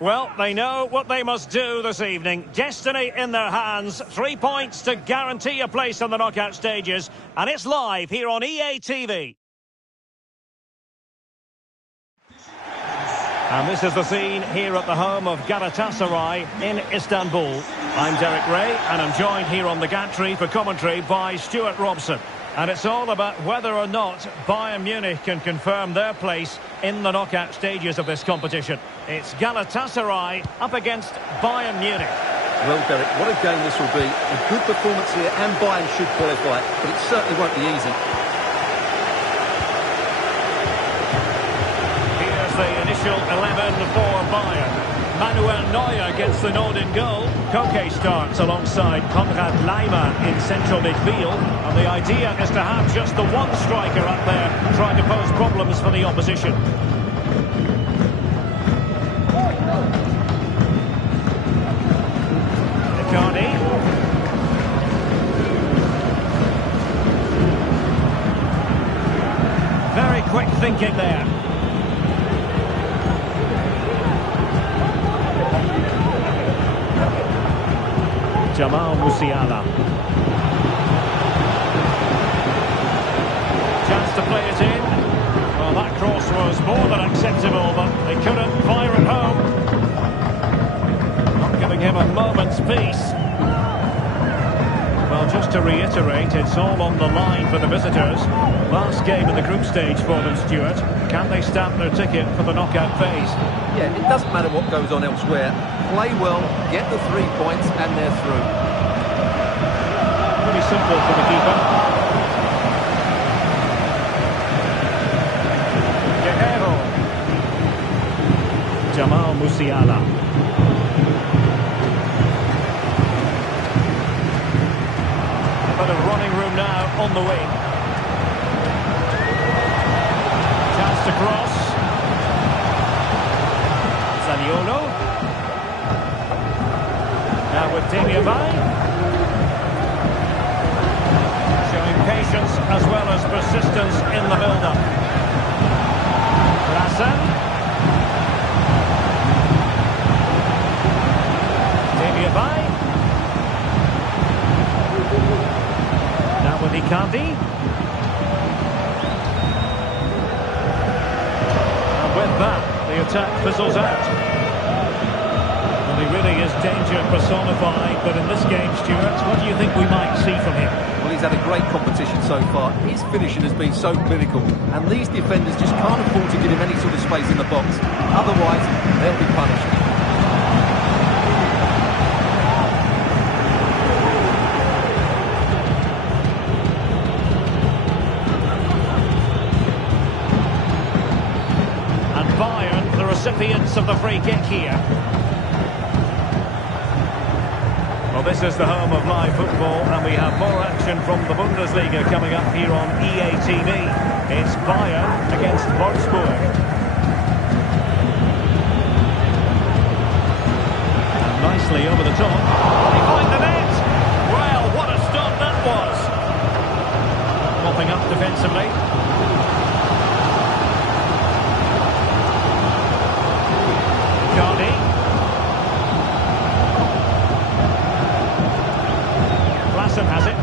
Well, they know what they must do this evening. Destiny in their hands. 3 points to guarantee a place on the knockout stages. And it's live here on EA TV. And this is the scene here at the home of Galatasaray in Istanbul. I'm Derek Ray, and I'm joined here on the gantry for commentary by Stuart Robson. And it's all about whether or not Bayern Munich can confirm their place in the knockout stages of this competition. It's Galatasaray up against Bayern Munich. Well, Derek, what a game this will be. A good performance here, and Bayern should qualify, but it certainly won't be easy. Here's the initial 11 for Bayern. Manuel Neuer gets the nod in goal. Koke starts alongside Konrad Laimer in central midfield. And the idea is to have just the one striker up there trying to pose problems for the opposition. Icardi. Very quick thinking there. Jamal Musiala. Chance to play it in. Well, that cross was more than acceptable, but they couldn't fire it home. Not giving him a moment's peace. Well, just to reiterate, it's all on the line for the visitors. Last game in the group stage for them, Stuart. Can they stamp their ticket for the knockout phase? Yeah, it doesn't matter what goes on elsewhere. Play well, get the 3 points, and they're through. Pretty simple for the keeper. Guerrero. Jamal Musiala. A bit of running room now on the wing. Chance to cross. Zaniolo. Now with Demirbay. Showing patience as well as persistence in the build-up. Rasen. Demirbay. Now with Icardi. And with that, the attack fizzles out. He really is danger personified, but in this game, Stuart, what do you think we might see from him? Well, he's had a great competition so far. His finishing has been so clinical, and these defenders just can't afford to give him any sort of space in the box. Otherwise, they'll be punished. And Bayern, the recipients of the free kick here. Well, this is the home of live football, and we have more action from the Bundesliga coming up here on EA TV. It's Bayern against Wolfsburg. And nicely over the top. Behind the net! Well, what a stop that was! Mopping up defensively. Icardi. Has it.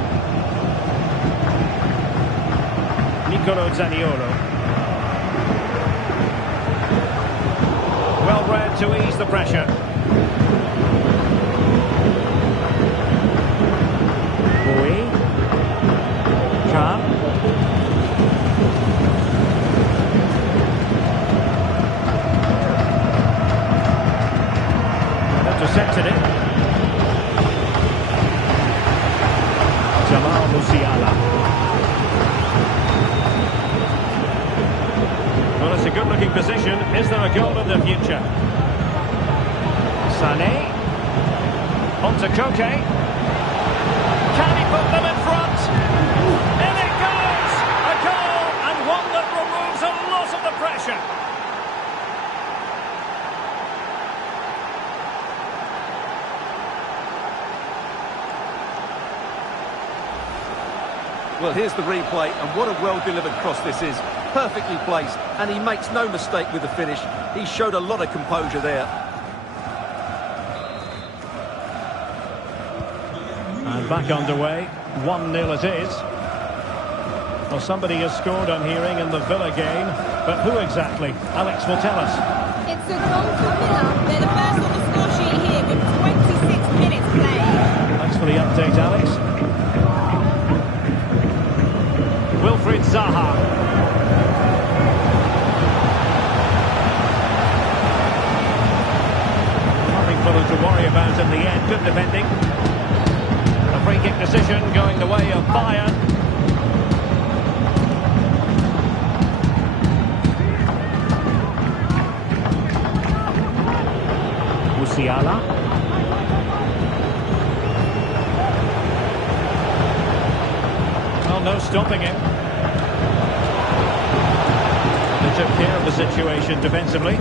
Nicolo Zaniolo. Well read to ease the pressure. Bowie. Kahn. Intercepted it. Jamal Musiala. Well, it's a good-looking position. Is there a goal in the future? Sané. On to Koke. Can he put them in front? In it goes! A goal, and one that removes a lot of the pressure. Well, here's the replay, and what a well-delivered cross this is. Perfectly placed, and he makes no mistake with the finish. He showed a lot of composure there. back underway. 1-0 it is. Well, somebody has scored, I'm hearing, in the Villa game. But who exactly? Alex will tell us. It's a goal for Villa. They're the first on the score sheet here with 26 minutes played. Thanks for the update, Alex. Wilfried Zaha. Nothing for them to worry about in the end. Good defending. A free kick decision going the way of Bayern. Musiala. Well, no stopping him. They took care of the situation defensively.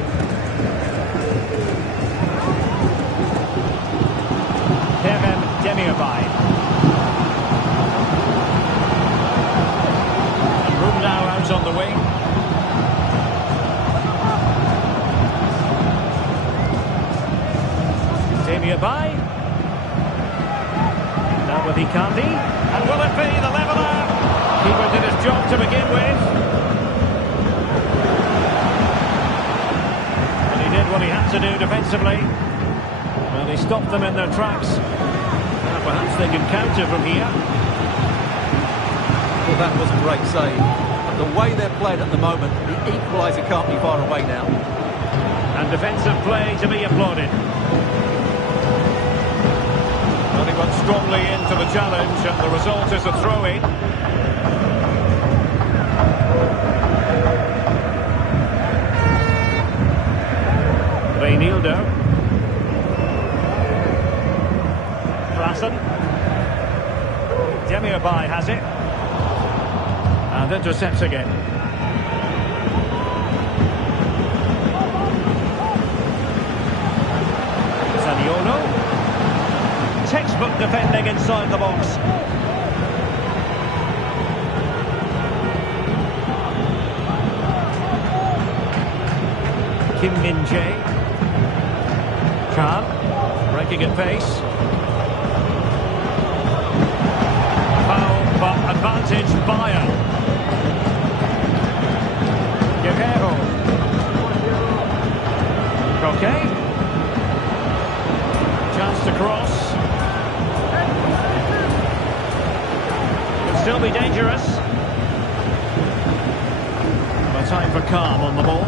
Kevin Demirbay. Room now out on the wing. Demirbay. Now with Icardi. And will it be the leveller? Keeper did his job to begin with. And he did what he had to do defensively. Well, he stopped them in their tracks. Now perhaps they can counter from here. Well, that was a great save. And the way they're playing at the moment, the equaliser can't be far away now. And defensive play to be applauded. Well, he went strongly into the challenge, and the result is a throw-in. Reinildo. Klassen. Demirbay has it. And intercepts again. Zaniolo. Textbook defending inside the box. Kim Min-jae. Khan. Breaking at pace. Foul, but advantage Bayern. Guerrero. Coquet. Chance to cross. Could still be dangerous. But time for calm on the ball.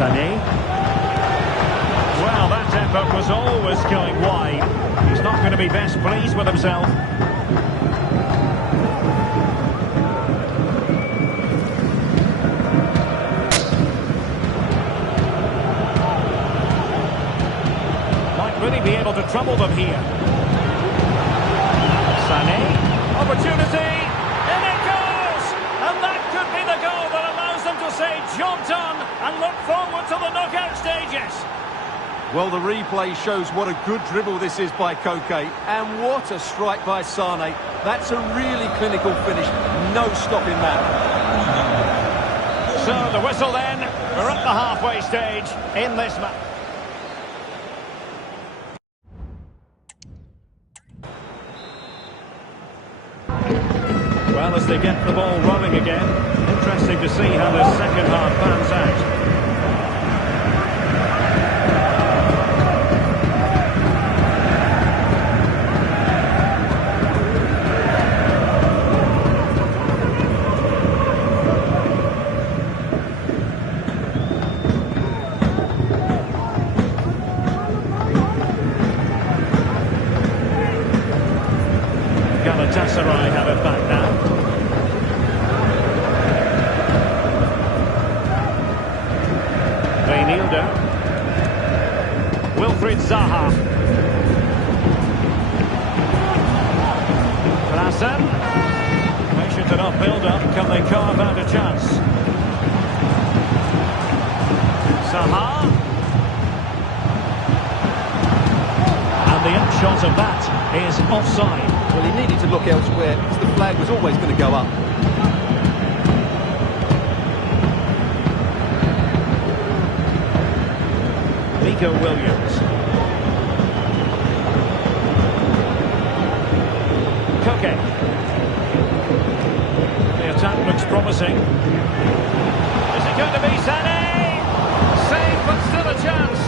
Sané. Well, that effort was always going wide. He's not going to be best pleased with himself. Might really be able to trouble them here. Sané. Opportunity. In it goes! And that could be the goal that allows them to say job done and look forward to the knockout stages. Well, the replay shows what a good dribble this is by Koke, and what a strike by Sane. That's a really clinical finish. No stopping that. So the whistle then. We're at the halfway stage in this match. Well, as they get the ball rolling again, interesting to see how the second half pans out. Galatasaray have it back now. Reinildo. Wilfried Zaha. Klassen. Patient enough build-up. Can they carve out a chance? Zaha. And the upshot of that is offside. Well, he needed to look elsewhere because the flag was always going to go up. Nico Williams. Koke. The attack looks promising. Is it going to be Sané? Save, but still a chance.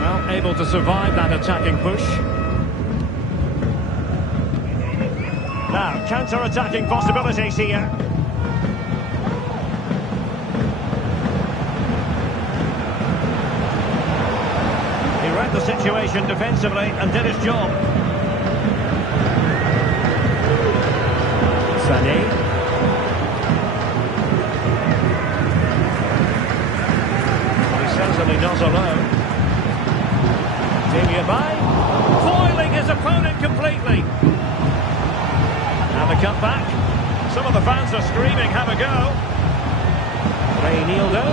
Well, able to survive that attacking push. Now, counter-attacking possibilities here. He read the situation defensively and did his job. Sané. He certainly does alone. Foiling his opponent completely. And the cutback. Some of the fans are screaming, have a go. Reinildo.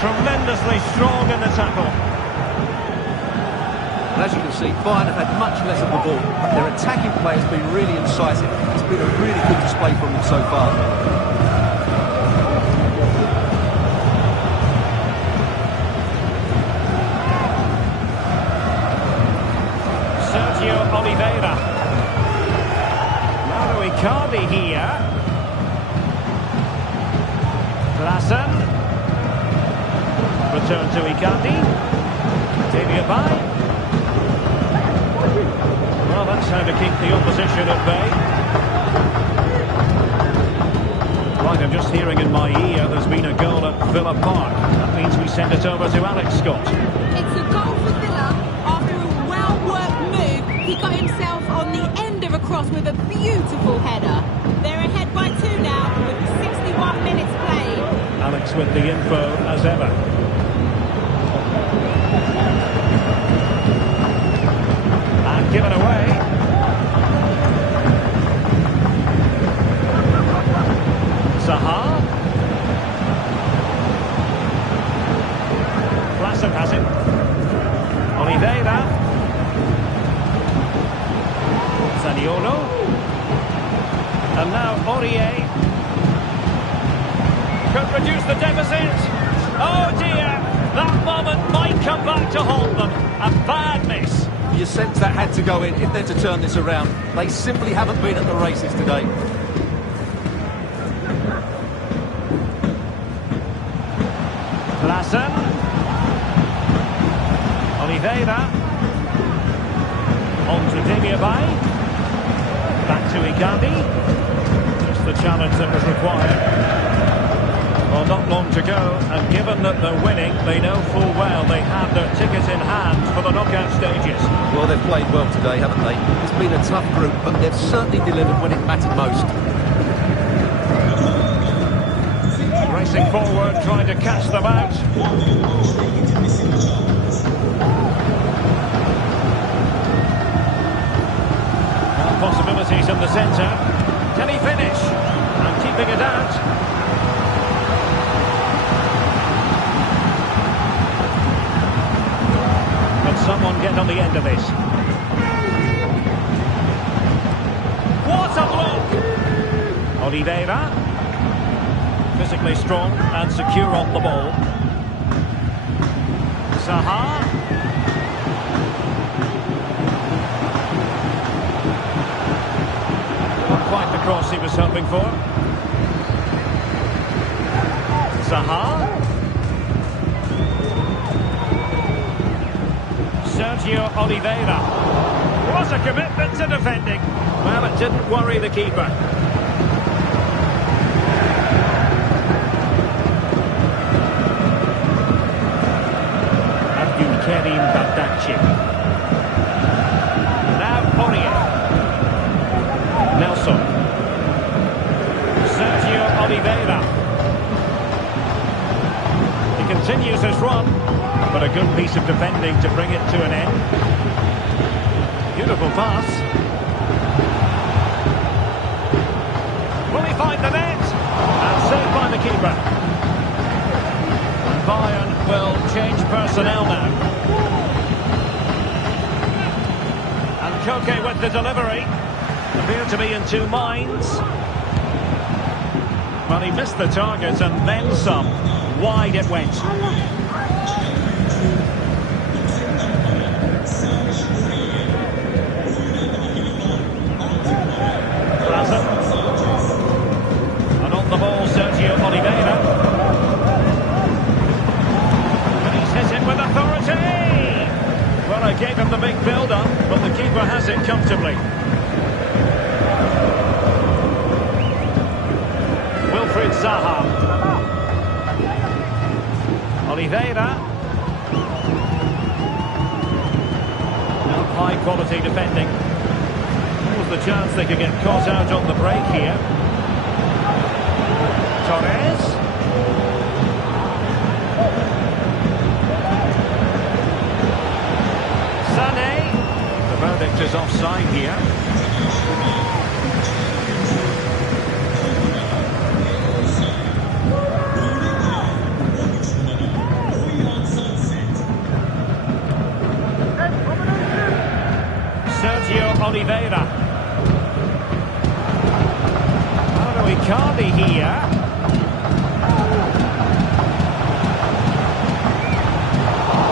Tremendously strong in the tackle. And as you can see, Bayern have had much less of the ball, but their attacking play has been really incisive. It's been a really good display from them so far. Oliveira. Now to Icardi here. Klassen. Return to Icardi. Davia Bay. Well, that's how to keep the opposition at bay. Right, I'm just hearing in my ear there's been a goal at Villa Park. That means we send it over to Alex Scott. It's a goal for Villa after a well-worked move. He got himself on the end of a cross with a beautiful header. They're ahead by 2 now with 61 minutes played. Alex with the info as ever. And given away. Zaha. Klassen has it. Oliveira. Zaniolo. And now Aurier. Could reduce the deficit. Oh dear, that moment might come back to haunt them. A bad miss. You sense that had to go in if they're to turn this around. They simply haven't been at the races today. Klassen. Oliveira. On to Davia Bay. Back to Icardi. Just the challenge that was required. Well, not long to go, and given that they're winning, they know full well they have their ticket in hand for the knockout stages. Well, they've played well today, haven't they? It's been a tough group, but they've certainly delivered when it mattered most. Racing forward, trying to catch them out. Possibilities in the centre. Can he finish? And keeping it out. Can someone get on the end of this? What a block! Oliveira. Physically strong and secure on the ball. Zaha. Quite the cross he was hoping for. Zaha. Sergio Oliveira. What a commitment to defending. Well, it didn't worry the keeper. Abdulkarim Badachi. Now Aurier. Nelson. Sergio Oliveira. He continues his run, but a good piece of defending to bring it to an end. Beautiful pass. Will he find the net? And saved by the keeper. And Bayern will change personnel now. Koke with the delivery. Appeared to be in two minds. Well, he missed the target and then some. Wide it went. And on the ball, Sergio Oliveira. And he's hit it with authority. Well, I gave him the big build-up, but the keeper has it comfortably. Wilfried Zaha. Oliveira. Now high-quality defending. Was the chance they could get caught out on the break here. Torres. Sané. The verdict is offside here. Sergio Oliveira. Icardi here.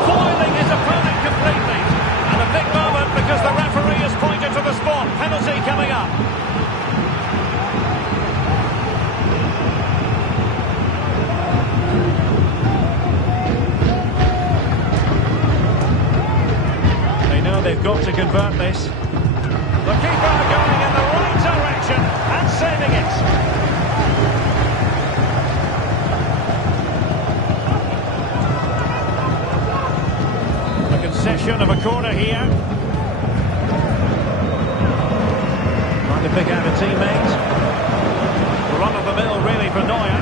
Foiling his opponent completely. And a big moment because the referee has pointed to the spot. Penalty coming up. They know they've got to convert this. The keeper going in the right direction and saving it. Concession of a corner here. Trying to pick out a teammate. Run of the mill really for Neuer.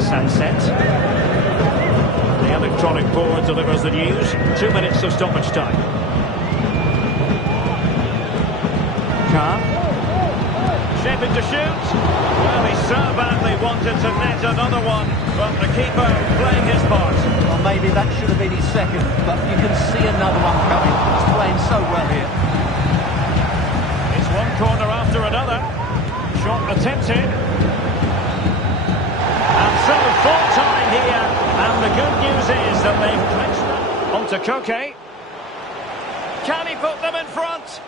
Sunset. The electronic board delivers the news. 2 minutes of stoppage time. Kahn. Shaping to shoot. Well, he so badly wanted to net another one, but the keeper playing his part. Well, maybe that should have been his second, but you can see another one coming. He's playing so well here. It's one corner after another. Shot attempted. And so full time here. And the good news is that they've clinched them. On to Koke. Can he put them in front?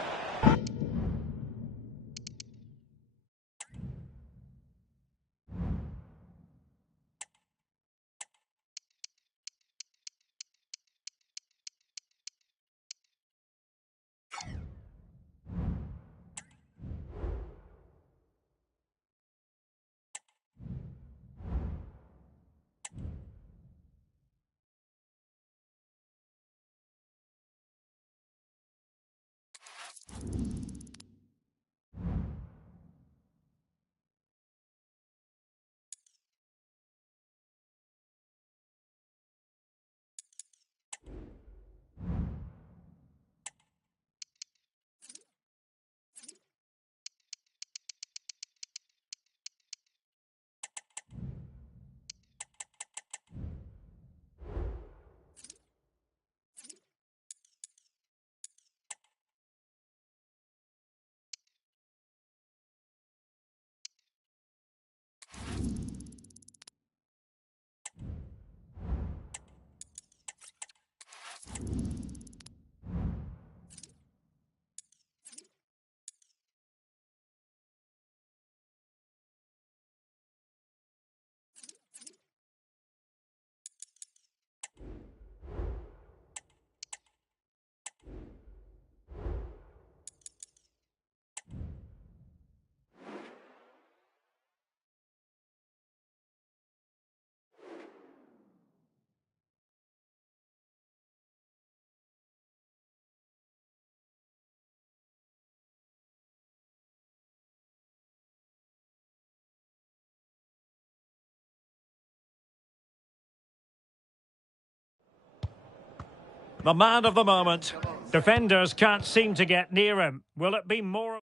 The man of the moment. Defenders can't seem to get near him. Will it be more...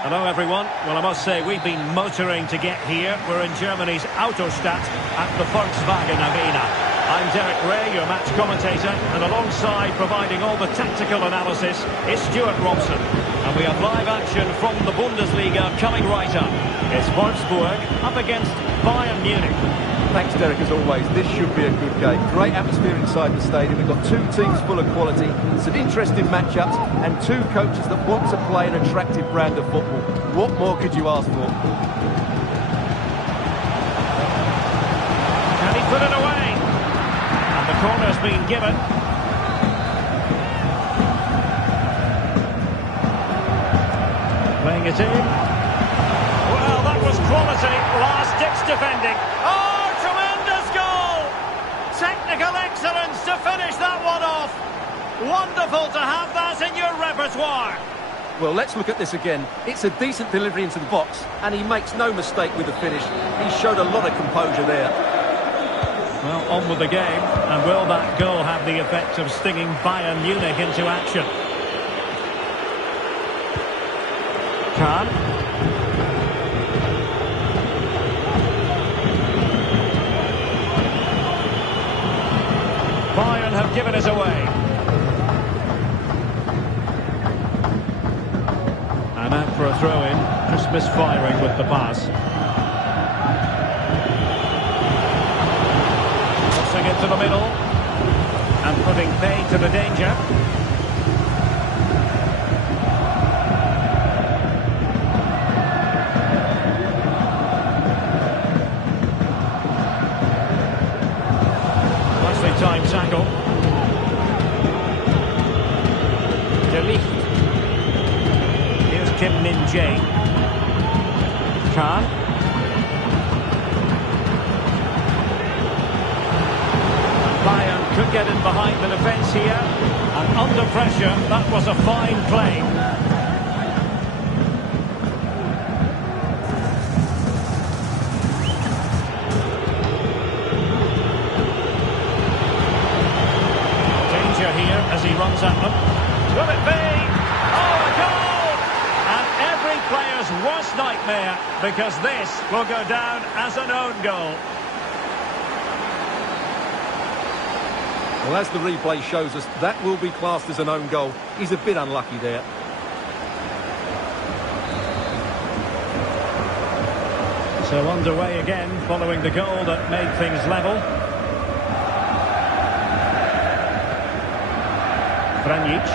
Hello everyone. Well, I must say we've been motoring to get here. We're in Germany's Autostadt at the Volkswagen Arena. I'm Derek Ray, your match commentator, and alongside providing all the tactical analysis is Stuart Robson. And we have live action from the Bundesliga coming right up. It's Wolfsburg up against Bayern Munich. Thanks, Derek, as always. This should be a good game. Great atmosphere inside the stadium. We've got two teams full of quality, some interesting matchups, and two coaches that want to play an attractive brand of football. What more could you ask for? Can he put it away? And the corner's been given. Playing it in. Well, that was quality. Last-ditch defending. Oh! Technical excellence to finish that one off. Wonderful to have that in your repertoire. Well, let's look at this again. It's a decent delivery into the box, and he makes no mistake with the finish. He showed a lot of composure there. Well, on with the game, and will that goal have the effect of stinging Bayern Munich into action? Kahn. Bayern have given us away. And out for a throw-in, just misfiring with the pass. Crossing into the middle and putting pay to the danger. Time tackle. De Ligt. Here's Kim Min-jae. Kahn. Bayern could get in behind the defence here. And under pressure, that was a fine play. Here as he runs at them. Will it be? Oh, a goal! And every player's worst nightmare, because this will go down as an own goal. Well, as the replay shows us, that will be classed as an own goal. He's a bit unlucky there. So underway again, following the goal that made things level. Munic.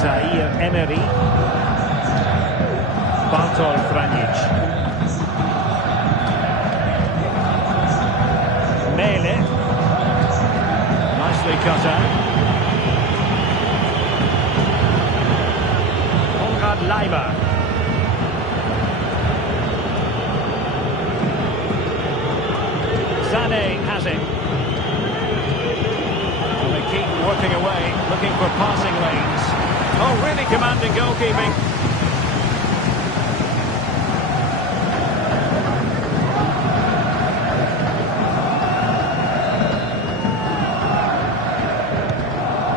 Zaire Emery. Bartol Munic. Mele. Nicely cut out. Konrad Leiber. Sané has it. And they keep working away, looking for passing lanes. Oh, really commanding goalkeeping.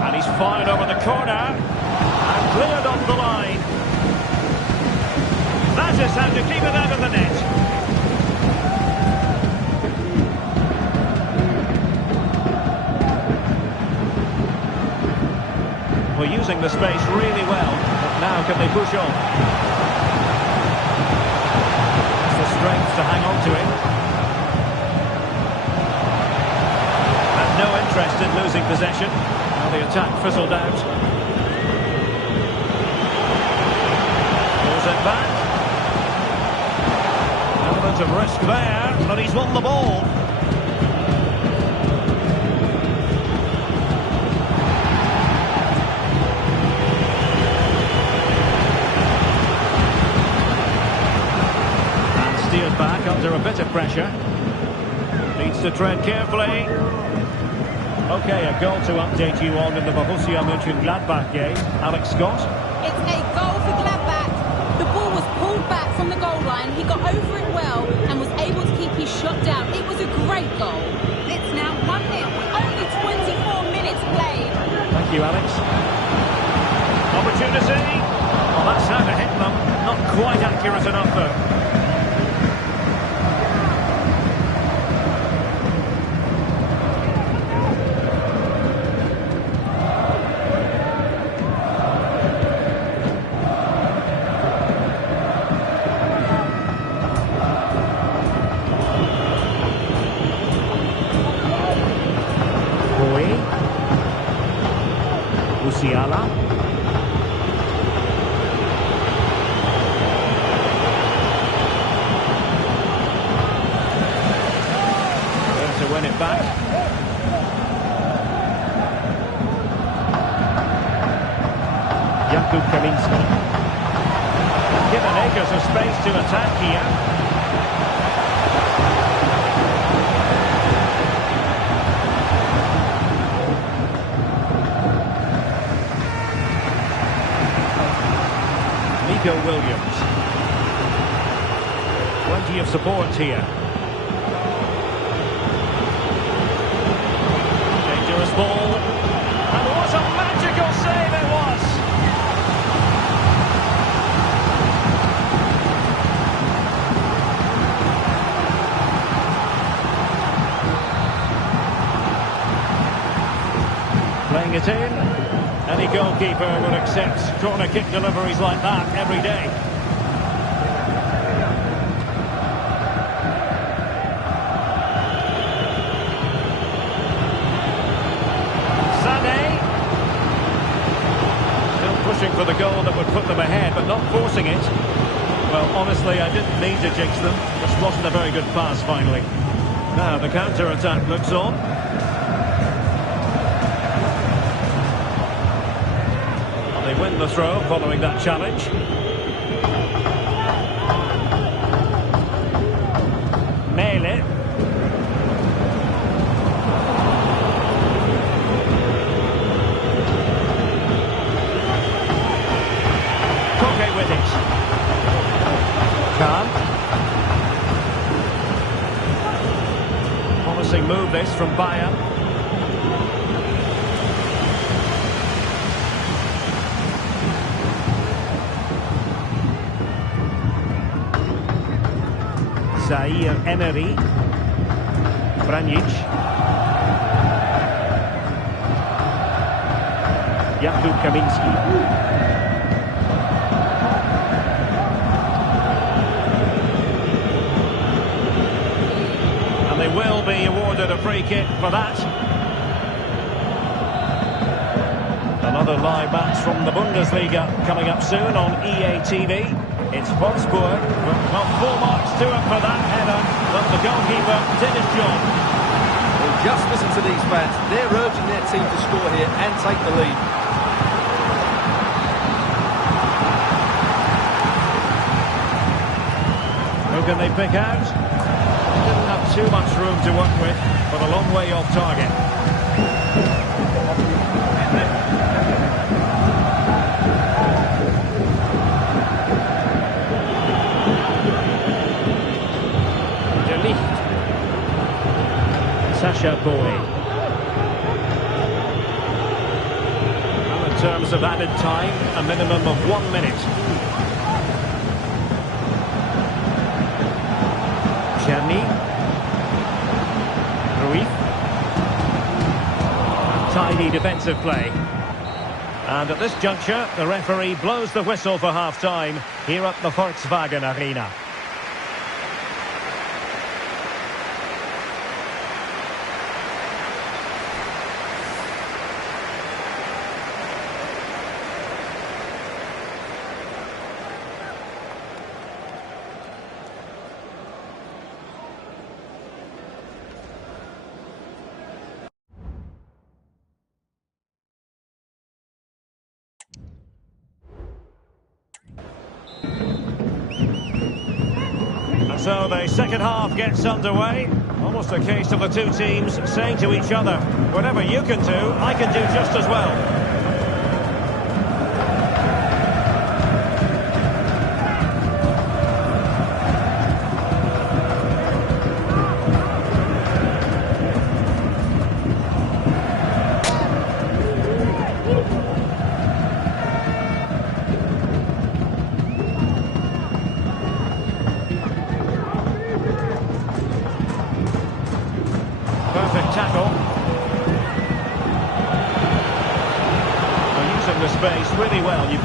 And he's fired over the corner. And cleared on the line. That is how to keep it out of the net. We're using the space really well, but now can they push on? It's the strength to hang on to it. And no interest in losing possession. Now the attack fizzled out. Pulls it back. Element of risk there, but he's won the ball. Back under a bit of pressure. Needs to tread carefully. Okay, a goal to update you on in the Borussia Mönchengladbach game. Alex Scott. It's a goal for Gladbach. The ball was pulled back from the goal line. He got over it well and was able to keep his shot down. It was a great goal. It's now 1-0 with only 24 minutes played. you, Alex. Opportunity. Well, that's how to hit them. Not quite accurate enough, though. Musiala. Going to win it back. Jakub Kaminski. Given acres of space to attack here. Williams. Plenty of support here. Dangerous ball. And what a magical save it was! Playing it in. Any goalkeeper would accept corner kick deliveries like that every day. Sané. Still pushing for the goal that would put them ahead, but not forcing it. Well, honestly, I didn't mean to jinx them. Just wasn't a very good pass, finally. Now, the counter-attack looks on. They win the throw following that challenge. Mele. Koke with it. Khan. Promising move this from Bayern. Zaire Emery. Munic. Jakub Kaminski. And they will be awarded a free kick for that. Another live match from the Bundesliga coming up soon on EA TV. It's Wolfsburg. Not full marks to it for that header, but the goalkeeper did his job. Well, just listen to these fans. They're urging their team to score here and take the lead. Who can they pick out? Didn't have too much room to work with, but a long way off target. Sasha Boy. Well, in terms of added time, a minimum of 1 minute. Czerny. Ruiz. Tidy defensive play. And at this juncture, the referee blows the whistle for half-time here at the Volkswagen Arena. So the second half gets underway. Almost a case of the two teams saying to each other, whatever you can do, I can do just as well.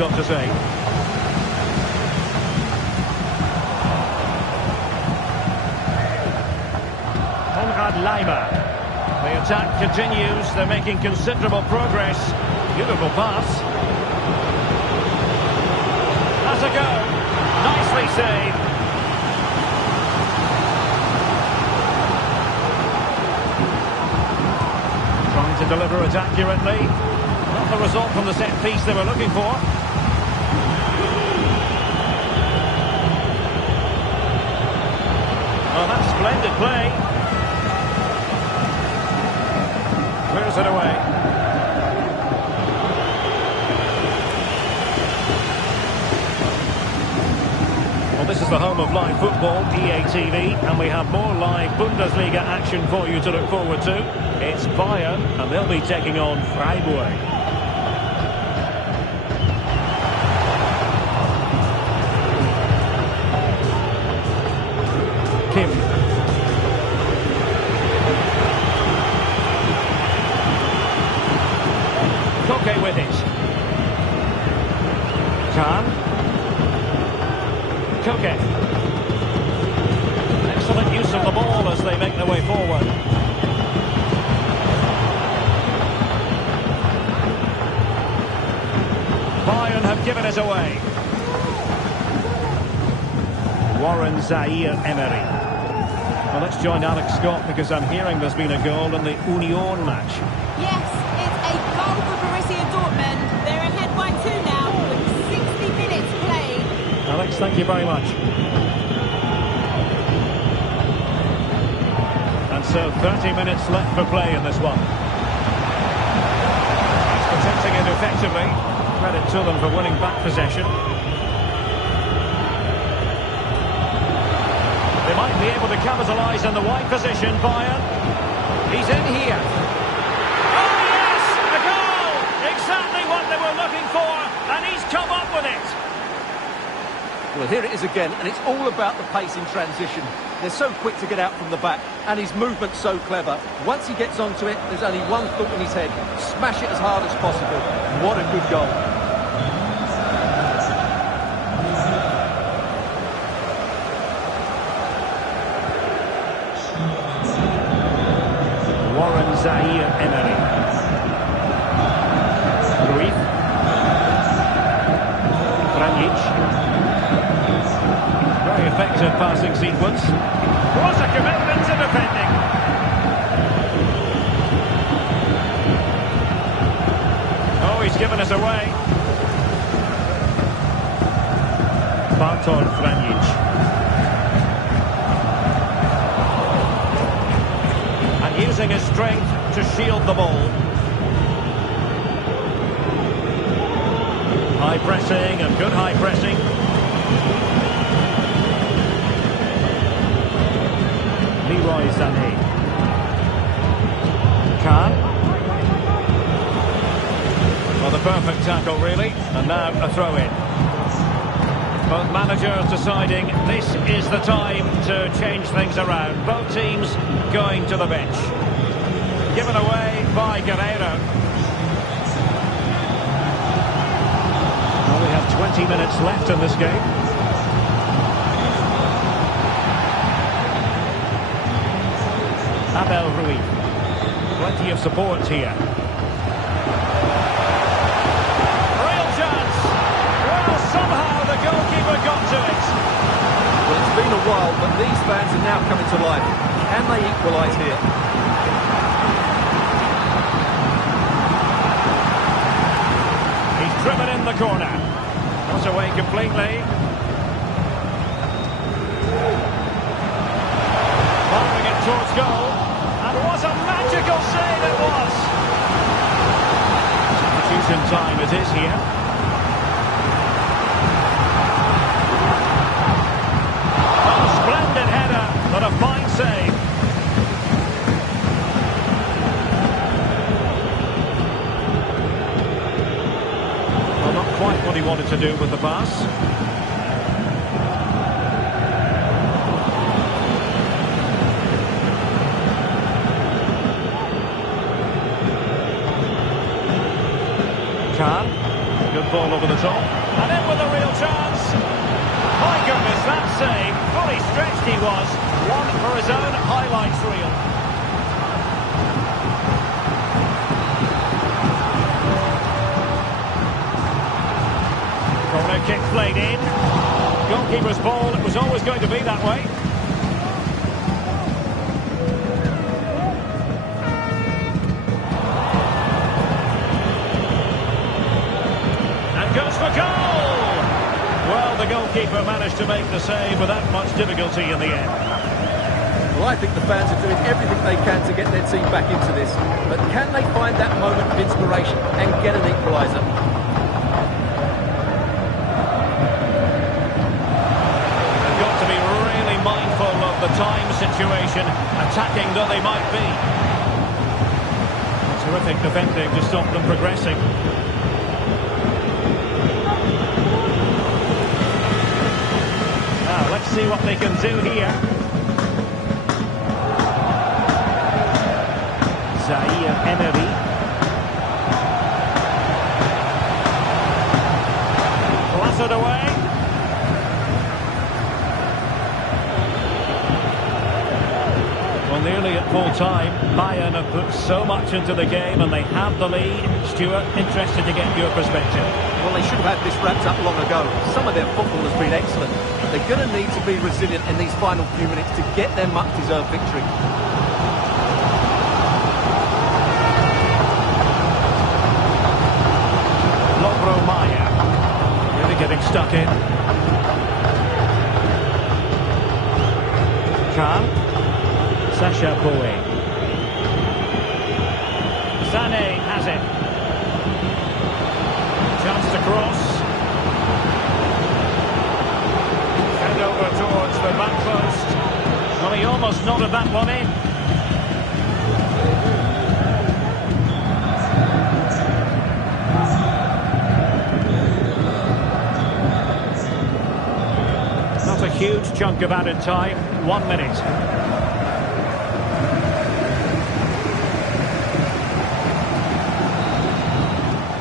got to say. Lima. The attack continues. They're making considerable progress. Beautiful pass. Has a go. Nicely saved. Trying to deliver it accurately. Not the result from the set piece they were looking for. Oh, that's splendid play. Clears it away. Well, this is the home of live football, EA TV, and we have more live Bundesliga action for you to look forward to. It's Bayern, and they'll be taking on Freiburg. Kim. Koke with it. Khan. Koke. Excellent use of the ball as they make their way forward. Bayern have given it away. Warren Zaire-Emery. Well, let's join Alex Scott because I'm hearing there's been a goal in the Union match. Yes, it's a goal for Borussia Dortmund. They're ahead by 2 now with 60 minutes played. Alex, thank you very much. And so 30 minutes left for play in this one. He's protecting it effectively. Credit to them for winning back possession. They might be able to capitalise on the wide position, Bayern. He's in here. Oh, yes! A goal! Exactly what they were looking for, and he's come up with it. Well, here it is again, and it's all about the pace in transition. They're so quick to get out from the back, and his movement's so clever. Once he gets onto it, there's only one thought in his head. Smash it as hard as possible. What a good goal. Warren Zaire-Emery. Ruiz. Munic. Very effective passing sequence. What a commitment to defending. Oh, he's given us away. Bartol Munic. And using his strength to shield the ball. High pressing and good high pressing. Leroy Sané. Khan. Well, the perfect tackle, really. And now a throw-in. Both managers deciding this is the time to change things around. Both teams going to the bench. Given away by Guerreiro. Well, we have 20 minutes left in this game. Abel Ruiz. Plenty of support here. Real chance. Well, somehow the goalkeeper got to it. Well, it's been a while, but these fans are now coming to life. Can they equalise here? He's driven in the corner. Not away completely. Firing it towards goal. And what a magical save it was! Substitution time it is here. Oh, splendid header, but a fine save. Well, not quite what he wanted to do with the pass. Good ball over the disposal. And in with a real chance. My goodness, that save. Fully stretched he was. One for his own highlights reel. Corner kick played in. Goalkeeper's ball, it was always going to be that way. And goes for goal! Well, the goalkeeper managed to make the save without much difficulty in the end. Well, I think the fans are doing everything they can to get their team back into this. But can they find that moment of inspiration and get an equaliser? Mindful of the time situation, attacking though they might be. Terrific defending to stop them progressing. Now, let's see what they can do here. Zaire Emery. Blasted away. Well, nearly at full time, Bayern have put so much into the game and they have the lead. Stuart, interested to get your perspective. Well, they should have had this wrapped up long ago. Some of their football has been excellent. They're going to need to be resilient in these final few minutes to get their much-deserved victory. Lobro Maya, really getting stuck in. Khan. Sasha Bowie. Sané has it. Chance to cross. And over towards the back post. Well, he almost nodded that one in. Not a huge chunk of added time. 1 minute.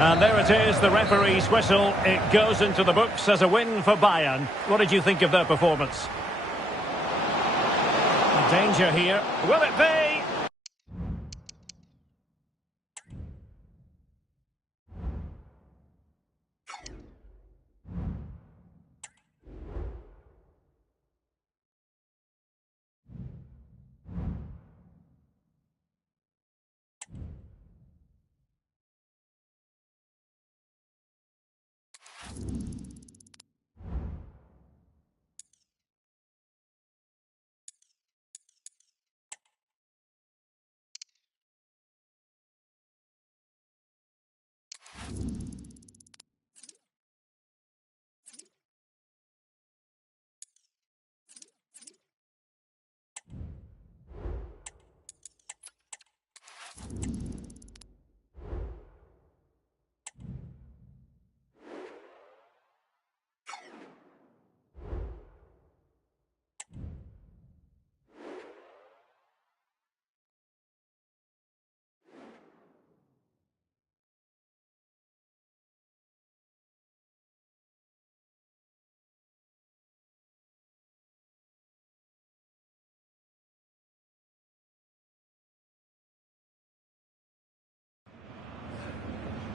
And there it is, the referee's whistle. It goes into the books as a win for Bayern. What did you think of their performance? Danger here. Will it be?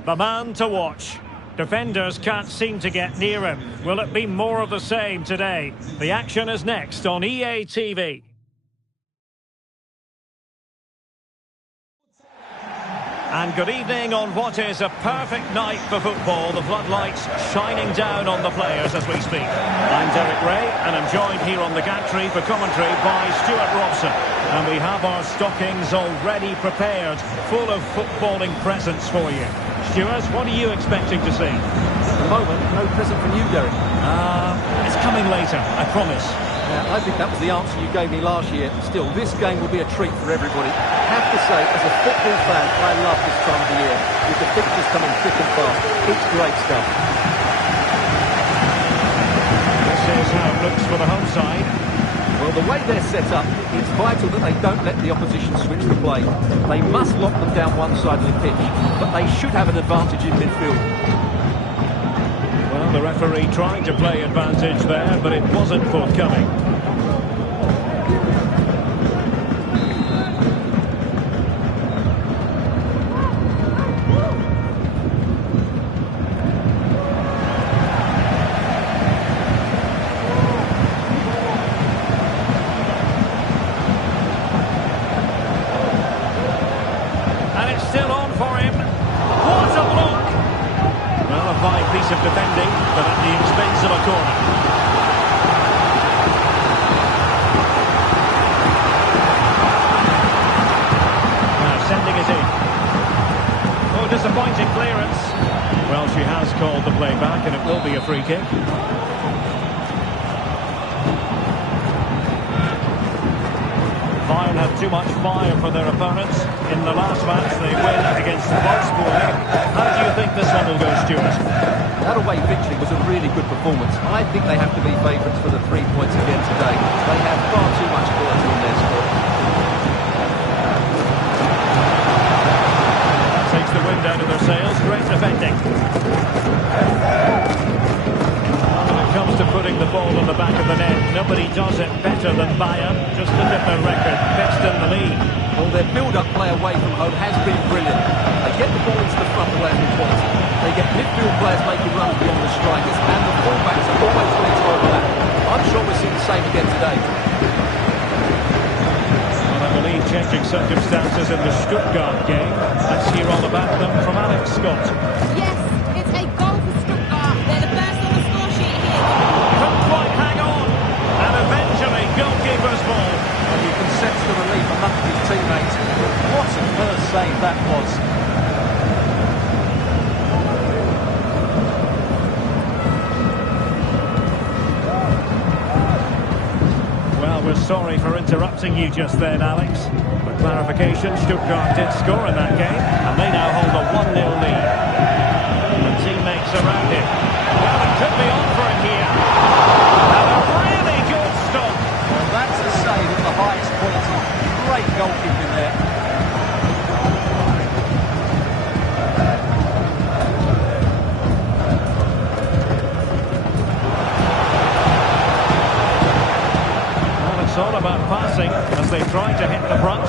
The man to watch. Defenders can't seem to get near him. Will it be more of the same today? The action is next on EA TV. And good evening on what is a perfect night for football. The floodlights shining down on the players as we speak. I'm Derek Ray and I'm joined here on the gantry for commentary by Stuart Robson. And we have our stockings already prepared, full of footballing presents for you. Stuart, what are you expecting to see? At the moment, no present from you, Derek. It's coming later, I promise. Yeah, I think that was the answer you gave me last year. Still, this game will be a treat for everybody. I have to say, as a football fan, I love this time of the year. With the fixtures coming thick and fast, it's great stuff. This is how it looks for the home side. Well, the way they're set up, it's vital that they don't let the opposition switch the play. They must lock them down one side of the pitch, but they should have an advantage in midfield. The referee trying to play advantage there, but it wasn't forthcoming. Still on for him. What a block! Well, a fine piece of defending, but at the expense of a corner. Now sending it in. Oh, disappointing clearance. Well, she has called the play back, and it will be a free kick. Bayern had too much fire for their opponents. In the last match, they win against Wolfsburg. How do you think this one will go, Stuart? That away victory was a really good performance. I think they have to be favourites for the 3 points again today. They have far too much quality in their squad. That takes the wind out of their sails. Great defending. When it comes to putting the ball in the back of the net, nobody does it better than Bayern. Just look at their record, best in the league. Well, their build-up play away from home has been brilliant. They get the ball into the front players with quality. They get midfield players making runs beyond the strikers, and the fullbacks are always willing to overlap. I'm sure we'll see the same again today. Well, I believe changing circumstances in the Stuttgart game. Let's hear all about them from Alex Scott. Yes, it's a goal for Stuttgart. They're the first on the score sheet here. Couldn't quite hang on, and eventually goalkeeper's ball. And you can sense the relief among his teammates. What a first save that was. Well, we're sorry for interrupting you just then, Alex. For clarification, Stuttgart did score in that game, and they now hold a 1-0 lead. And teammates around him. Well, it could be on for him here. And a really good stop. Well, that's a save at the highest quality. Great goalkeeping there. Well, it's all about passing as they try to hit the front.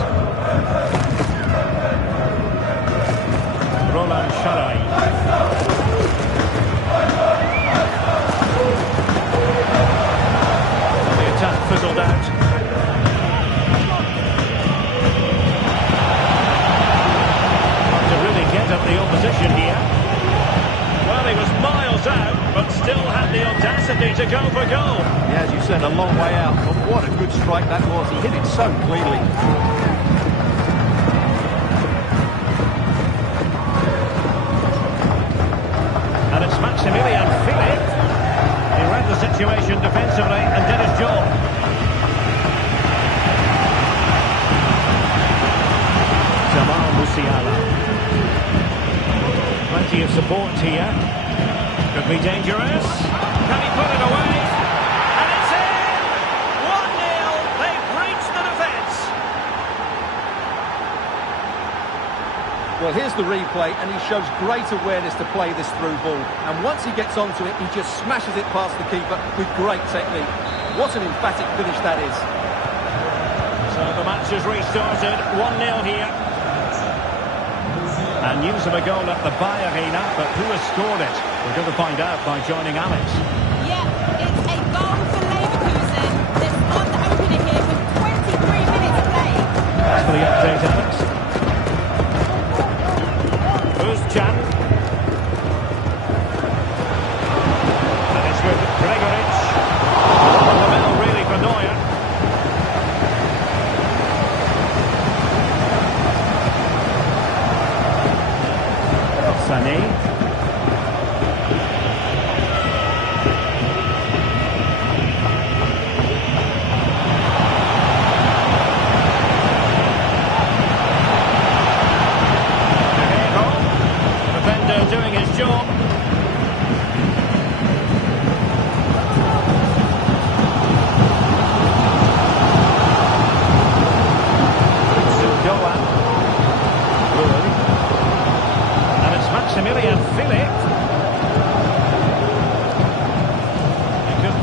Roland Sharai. The attack fizzled out. To really get at the opposition here. Well, he was miles out, but still had the audacity to go for goal. Yeah, as you said, a long way out, but what a good strike that was. He hit it so cleanly. And it's Maximilian Philipp. He read the situation defensively and did his job. Jamal Musiala. Plenty of support here. Could be dangerous. Can he put it away? And it's in! 1-0. They've breached the defence. Well, here's the replay, and he shows great awareness to play this through ball. And once he gets onto it, he just smashes it past the keeper with great technique. What an emphatic finish that is. So the match has restarted. 1-0 here. And news of a goal at the Bayer Arena, but who has scored it? We're going to find out by joining Alex. Yeah, it's a goal for Leverkusen. They've scored the opener here with 23 minutes played. Thanks for the update, Alex. Özcan. And it's with Gregoric. On the middle, really, for Neuer. Sané.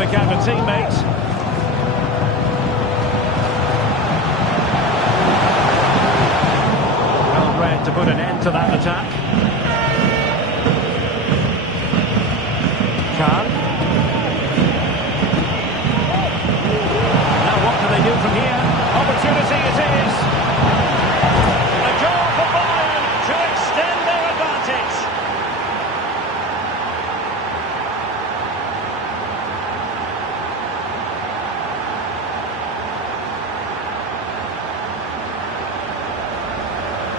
dynamic out of teammates. Well read to put an end to that attack. Can. Now what do they do from here? Opportunity it is. A goal for Bayern to extend their advantage.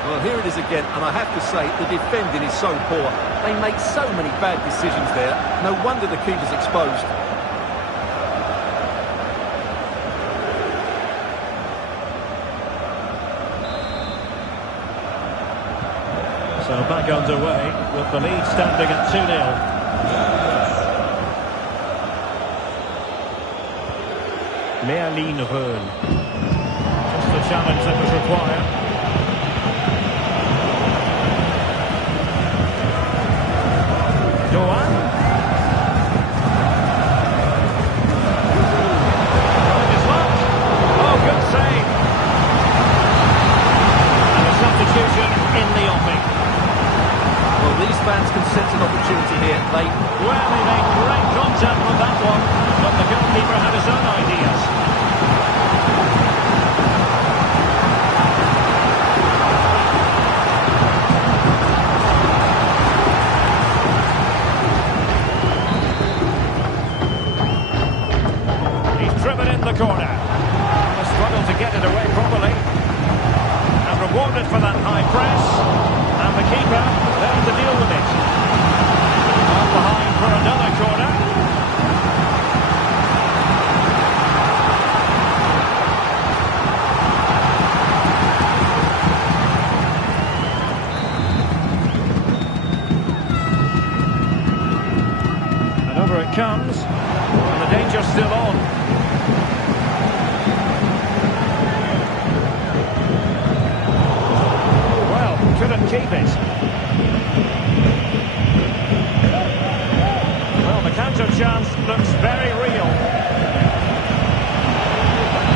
Well, here it is again, and I have to say, the defending is so poor. They make so many bad decisions there. No wonder the keeper's exposed. So back underway with the lead standing at 2-0. Merlin Rhön. Just the challenge that was required. Doan. It is locked. Oh, good save. And a substitution in the offing. Well, these fans can sense an opportunity here. They made great contact with that one, but the goalkeeper had his own ideas. Driven in the corner. A struggle to get it away properly. And rewarded for that high press. And the keeper there to deal with it. On behind for another corner. And over it comes. And the danger's still on. Couldn't keep it. Well, the counter chance looks very real.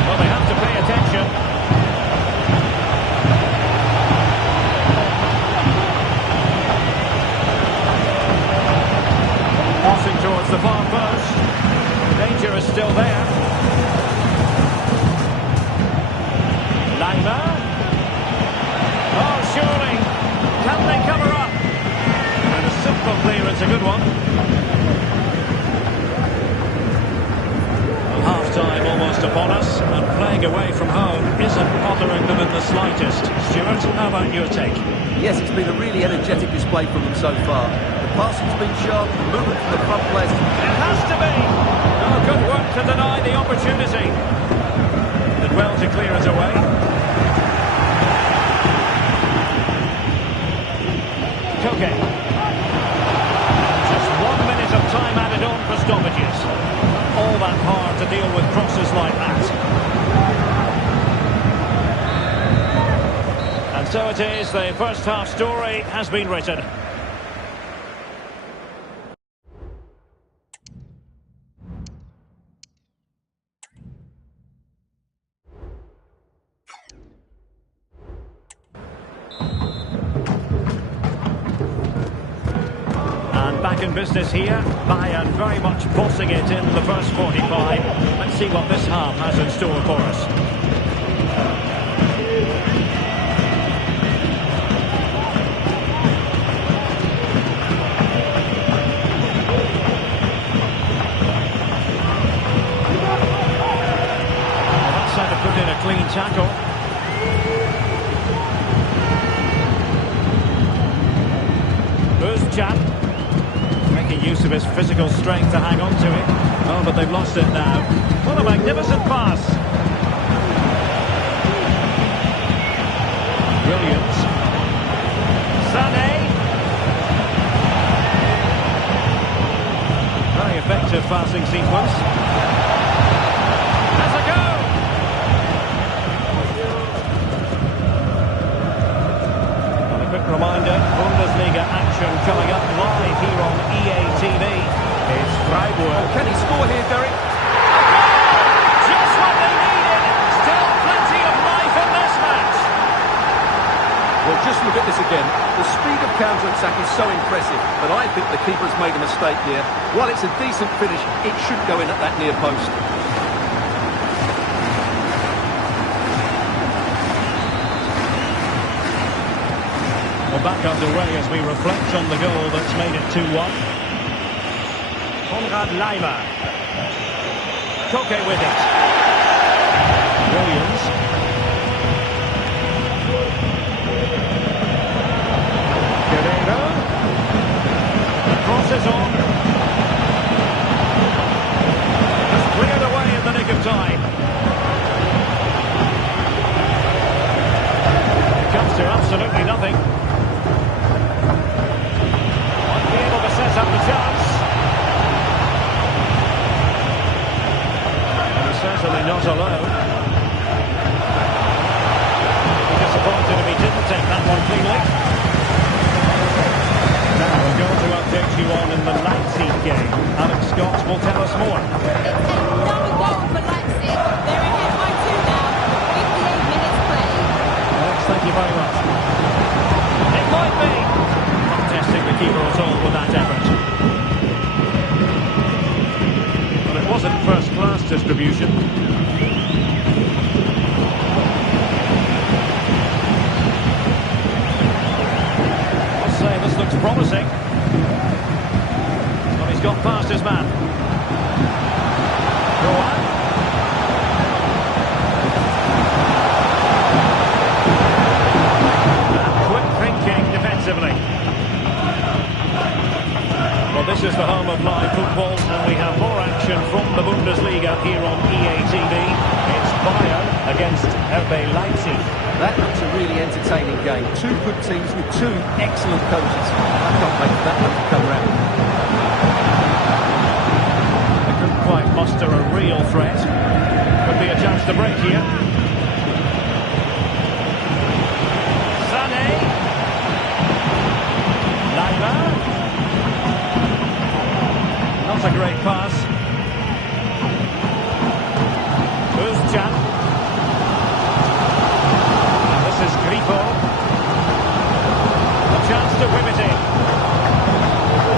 Well, they have to pay attention. Passing towards the far post. The danger is still there. Lima. Oh, surely. Can they cover up? And a simple clearance, a good one. Well, half-time almost upon us, and playing away from home isn't bothering them in the slightest. Stuart, how about your take? Yes, it's been a really energetic display from them so far. The passing's been sharp, the movement from the front players. It has to be! Oh, good work to deny the opportunity. Did well to clear it away. Koke. Just 1 minute of time added on for stoppages. All that hard to deal with crosses like that. And so it is, the first half story has been written. Back in business here, Bayern very much bossing it in the first 45. Let's see what this half has in store for us. Well, that's how to put in a clean tackle. Özcan. Making use of his physical strength to hang on to it. Oh, but they've lost it now. What a magnificent pass. Williams. Sané. Very effective passing sequence. Has a go. And a quick reminder, Bundesliga action coming up live here on EA TV. It's Freiburg. Can he score here, Derek? Just what they needed. Still plenty of life in this match. Well, just look at this again. The speed of counter-attack is so impressive, but I think the keeper's made a mistake here. While it's a decent finish, it should go in at that near post. Well, back underway as we reflect on the goal that's made it 2-1. Konrad Laimer. Koke with it. Williams. Guerrero. Crosses on. Just cleared away in the nick of time. It comes to absolutely nothing. Might be able to set up the chance. And he's certainly not alone. He'd be disappointed if he didn't take that one cleanly. Now we're going to update you on in the Leipzig game. Alex Scott will tell us more. It's another goal for Leipzig. They're ahead by 2 now. 58 minutes played. Alex, thank you very much. It might be. Not testing the keeper at all with that effort. But it wasn't first-class distribution. I'll say this looks promising. Well, he's got past his man. Go on. Defensively. Well, this is the home of live football, and we have more action from the Bundesliga here on EA TV. It's Bayern against RB Leipzig. That looks a really entertaining game. Two good teams with two excellent coaches. I can't wait for that one to come round. They couldn't quite muster a real threat. Could be a chance to break here. Not a great pass. Özcan. And this is Grifo. A chance to whip it in.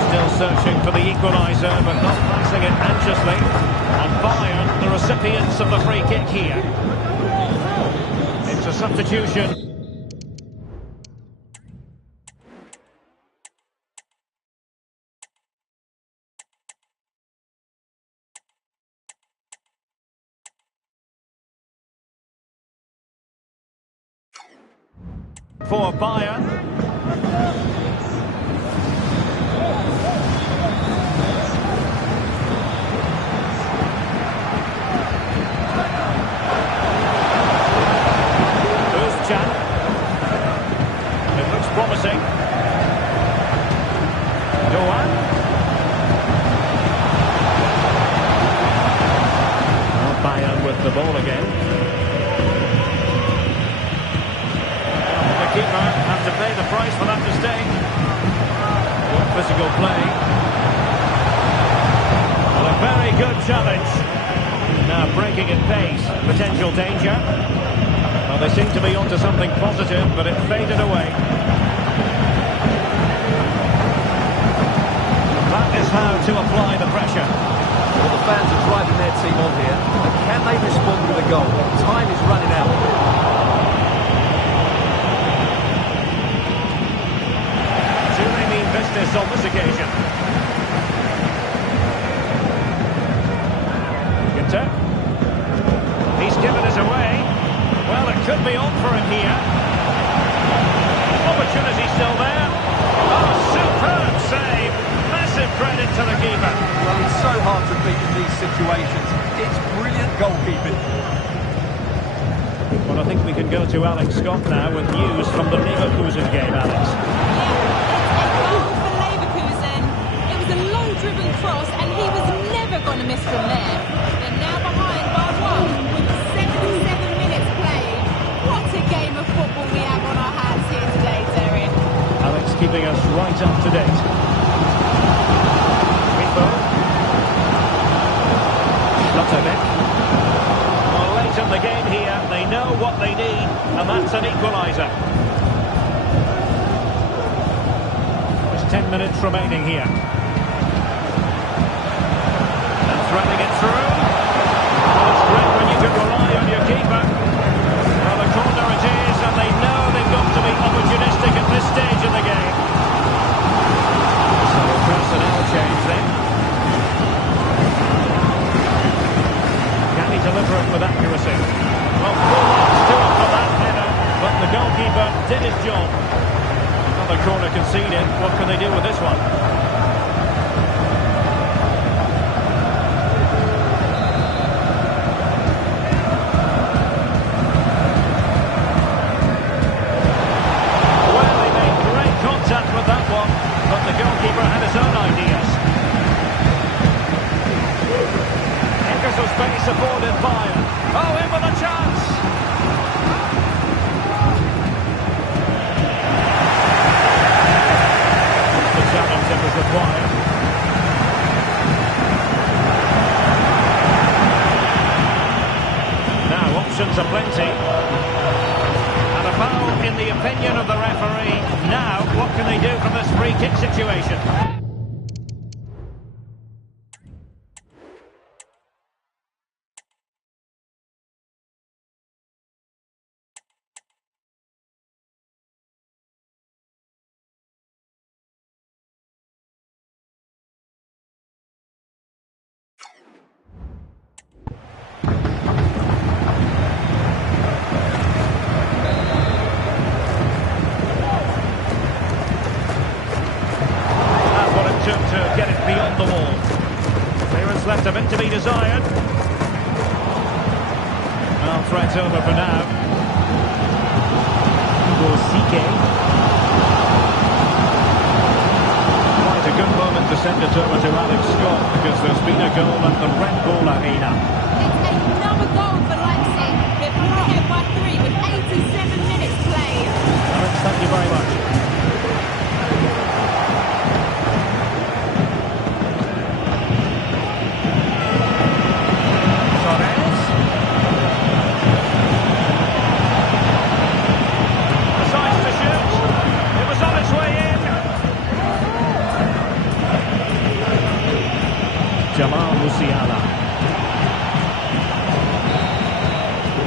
Still searching for the equaliser, but not passing it anxiously. And Bayern, the recipients of the free kick here. It's a substitution. For Bayern. Özcan. It looks promising. Doğan. Well, Bayern with the ball again. Keeper have to pay the price for that mistake. Good physical play. Well, a very good challenge. Now breaking at pace. Potential danger. Well, they seem to be onto something positive, but it faded away. That is how to apply the pressure. Well, the fans are driving their team on here. And can they respond with a goal? Time is running out. Business on this occasion. Ginter. He's given us away. Well, it could be on for him here. Opportunity still there. Oh, superb save. Massive credit to the keeper. Well, it's so hard to beat in these situations. It's brilliant goalkeeping. Well, I think we can go to Alex Scott now with news from the Leverkusen game, Alex. Driven cross, and he was never going to miss from there. They're now behind by 1 with 77 minutes played. What a game of football we have on our hands here today, Derek. Alex keeping us right up to date. Grifo. Munic. Well, late in the game here, they know what they need, and that's an equaliser. There's 10 minutes remaining here. And threading it through. Well, it's great when you can rely on your keeper. Well, the corner it is, and they know they've got to be opportunistic at this stage of the game. So personnel change then. Can he deliver it with accuracy? Well, full marks to him for that header, but the goalkeeper did his job. Another corner conceded. What can they do with this one? Well, he made great contact with that one, but the goalkeeper had his own ideas. Acres of space afforded Bayern. Oh, in with a chance! The challenge that was required. Now, options are plenty. And a foul in the opinion of the referee. Now, what can they do from this free kick situation? To get it beyond the wall. Clearance left a bit to be desired. Well, threats over for now. Kukulkan. Quite a good moment to send it over to Alex Scott, because there's been a goal at the Red Bull Arena. It's another goal for Leipzig. They're put ahead by 3 with 87 minutes played. Alex, thank you very much.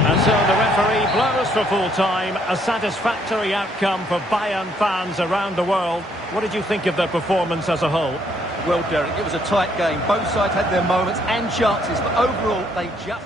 And so the referee blows for full time. A satisfactory outcome for Bayern fans around the world. What did you think of their performance as a whole? Well, Derek, it was a tight game. Both sides had their moments and chances, but overall, they just...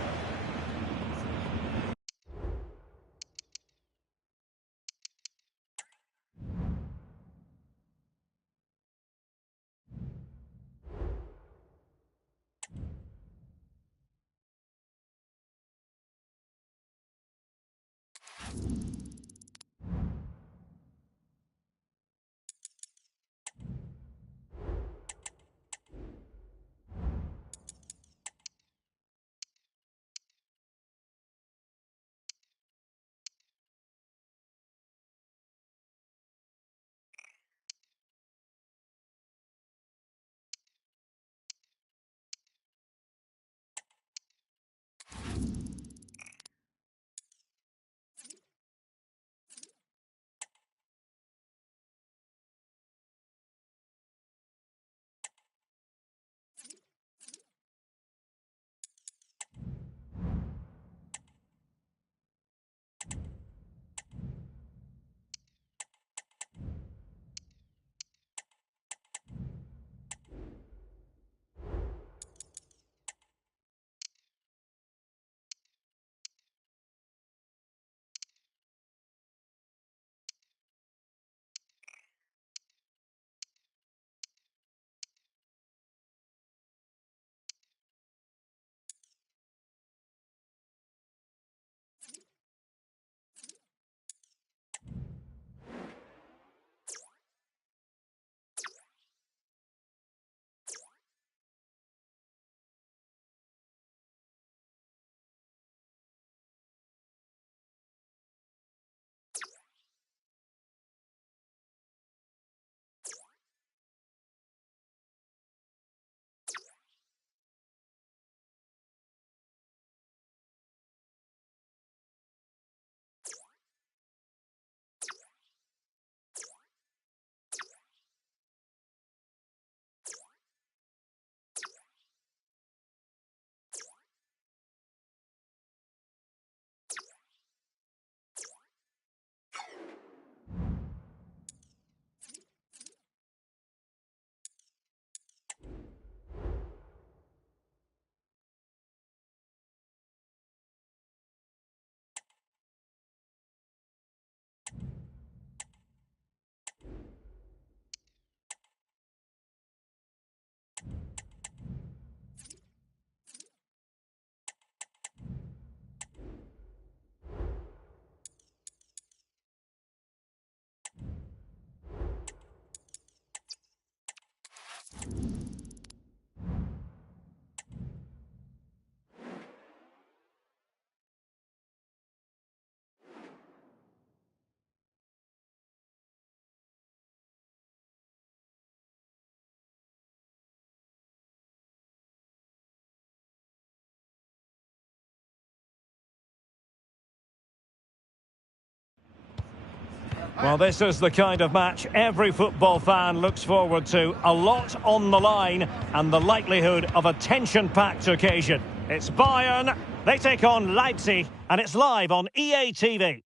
Well, this is the kind of match every football fan looks forward to. A lot on the line and the likelihood of a tension-packed occasion. It's Bayern, they take on Leipzig, and it's live on EA TV.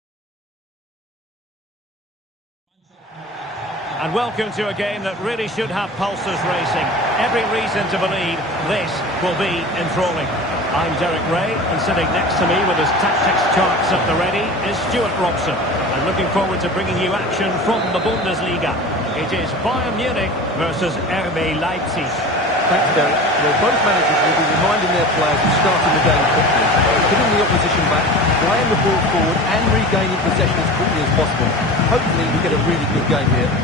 And welcome to a game that really should have pulses racing. Every reason to believe this will be enthralling. I'm Derek Ray, and sitting next to me with his tactics charts at the ready is Stuart Robson. And looking forward to bringing you action from the Bundesliga. It is Bayern Munic versus RB Leipzig. Thanks, Derek. Well, both managers will be reminding their players of starting the game quickly, putting the opposition back, playing the ball forward and regaining possession as quickly as possible. Hopefully we get a really good game here.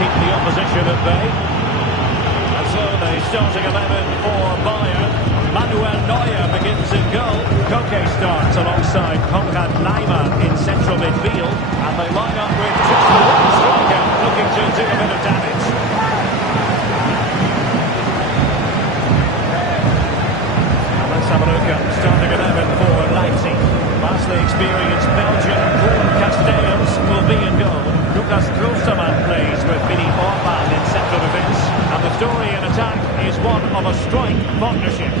Keep the opposition at bay. And so the starting 11 for Bayern. Manuel Neuer begins in goal. Koke starts alongside Konrad Laimer in central midfield. And they line up with just the one striker looking to do a bit of damage. And let's have a look at starting 11 for Leipzig. Vastly experienced Belgian Koen Casteels will be in goal. Lucas Klostermann plays with Vinny Orban in central defence. And the story in attack is one of a strike partnership.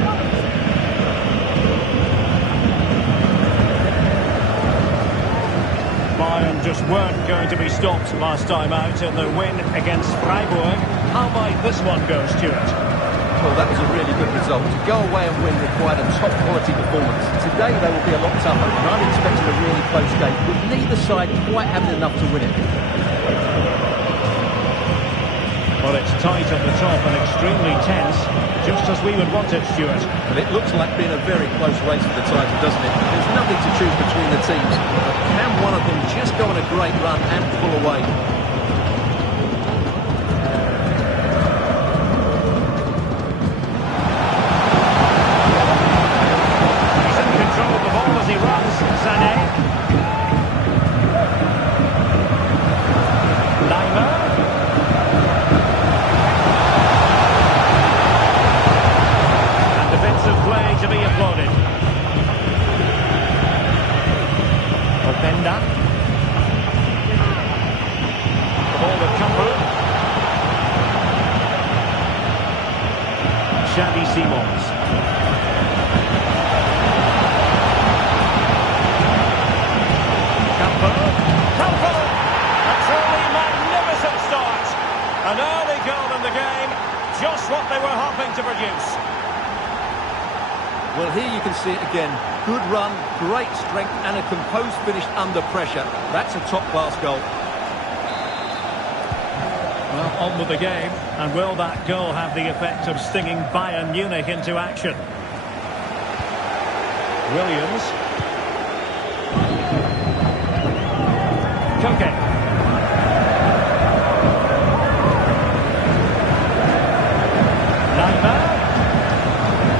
Bayern just weren't going to be stopped last time out in the win against Freiburg. How might this one go, Stuart? Well, that was a really good result. To go away and win required a top-quality performance. Today they will be a lot tougher, and I'm expecting a really close game, with neither side quite having enough to win it. Well, it's tight at the top and extremely tense, just as we would want it, Stuart. But it looks like being a very close race for the title, doesn't it? There's nothing to choose between the teams. But can one of them just go on a great run and pull away? An early goal in the game, just what they were hoping to produce. Well, here you can see it again. Good run, great strength and a composed finish under pressure. That's a top-class goal. Well, on with the game. And will that goal have the effect of stinging Bayern Munich into action? Williams. Koke.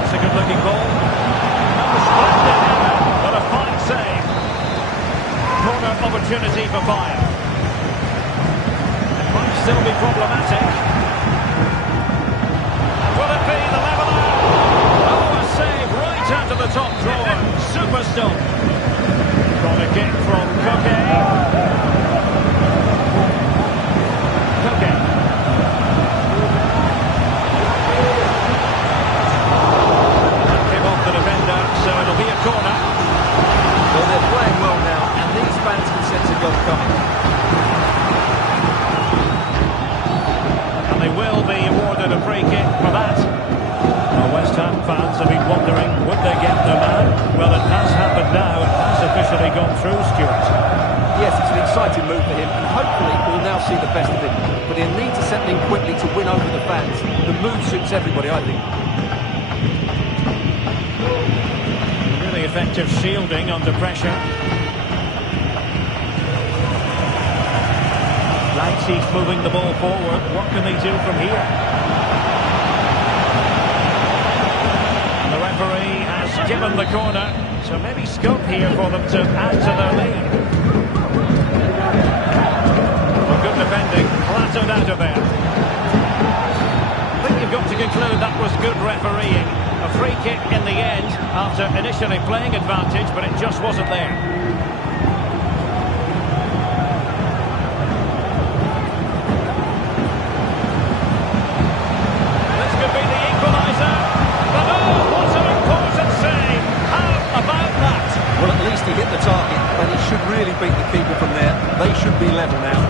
It's a good-looking ball. Splendid header, but a fine save. Corner opportunity for Bayern. It might still be problematic. And will it be the leveller? Oh, a save right out of the top drawer. Super stop. Corner kick from Koke. Koke. So it'll be a corner. Well, they're playing well now, and these fans can sense a goal coming. And they will be awarded a free kick for that. Well, West Ham fans have been wondering, would they get the man? Well, it has happened now. It has officially gone through, Stuart. Yes, it's an exciting move for him, and hopefully we'll now see the best of him. But he'll need to settle in quickly to win over the fans. The move suits everybody, I think. Effective shielding under pressure. Leipzig moving the ball forward. What can they do from here? And the referee has given the corner, so maybe scope here for them to add to their lead. Well, good defending, flattened out of there. I think you've got to conclude that was good refereeing. A free kick in the end after initially playing advantage, but it just wasn't there. This could be the equaliser. But oh, what an important save. How about that? Well, at least he hit the target, but he should really beat the keeper from there. They should be level now.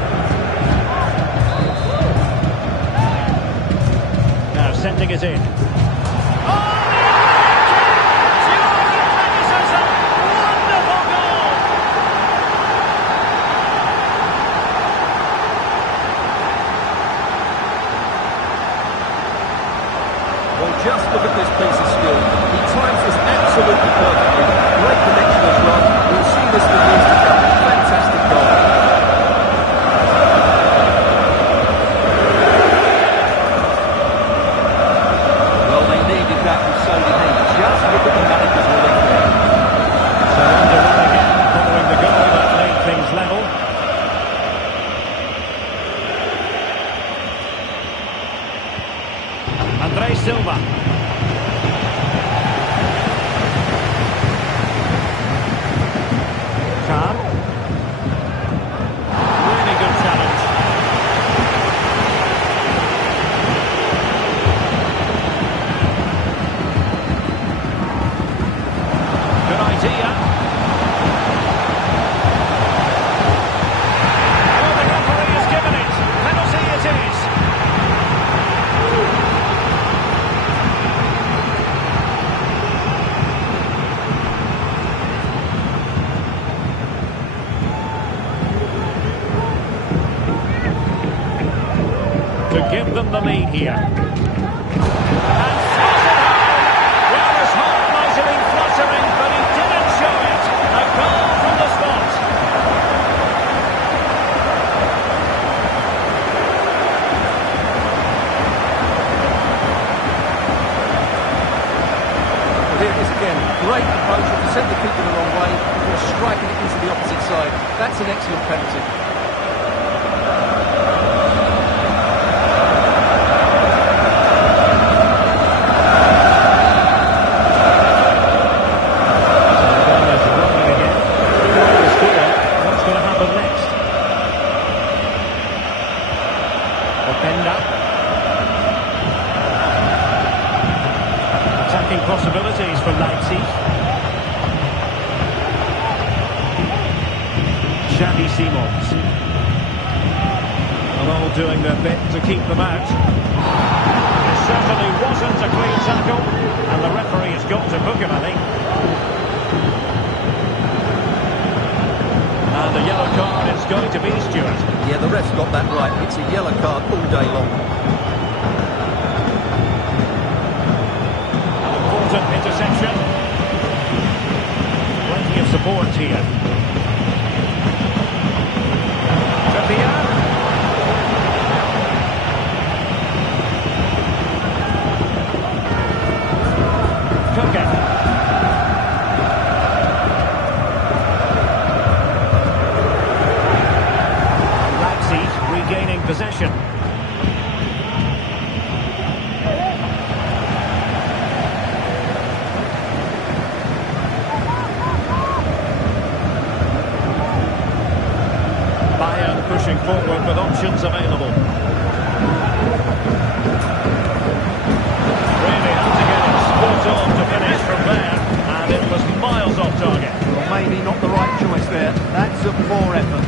Now sending it in. Well, just look at this piece of skill. He times this absolutely perfectly. Great connection as well. We'll see this for years to come. Fantastic goal. Well, they needed that, and so did he. Just look at the manager's relief there. So underway again, following the goal that made things level. Andre Silva. Khan. Really good challenge. Good idea. Oh, the referee has given it. Penalty it is. To give them the lead here. And slotted home! Well, his heart might have been fluttering, but he didn't show it. A goal from the spot. Well, here it is again. Great composure to send the keeper the wrong way before striking it into the opposite side. That's an excellent penalty. Attacking possibilities for Leipzig. Xavi Simons. And all doing their bit to keep them out. It certainly wasn't a clean tackle, and the referee has got to book him, I think. And a yellow card it's going to be, Stuart. Yeah, the ref's got that right. It's a yellow card all day long. Interception. Plenty of support here. Trippier. Kukulkan. Leipzig regaining possession. Pushing forward with options available. Really had to get it spot on to finish from there, and it was miles off target. Well, maybe not the right choice there. That's a poor effort.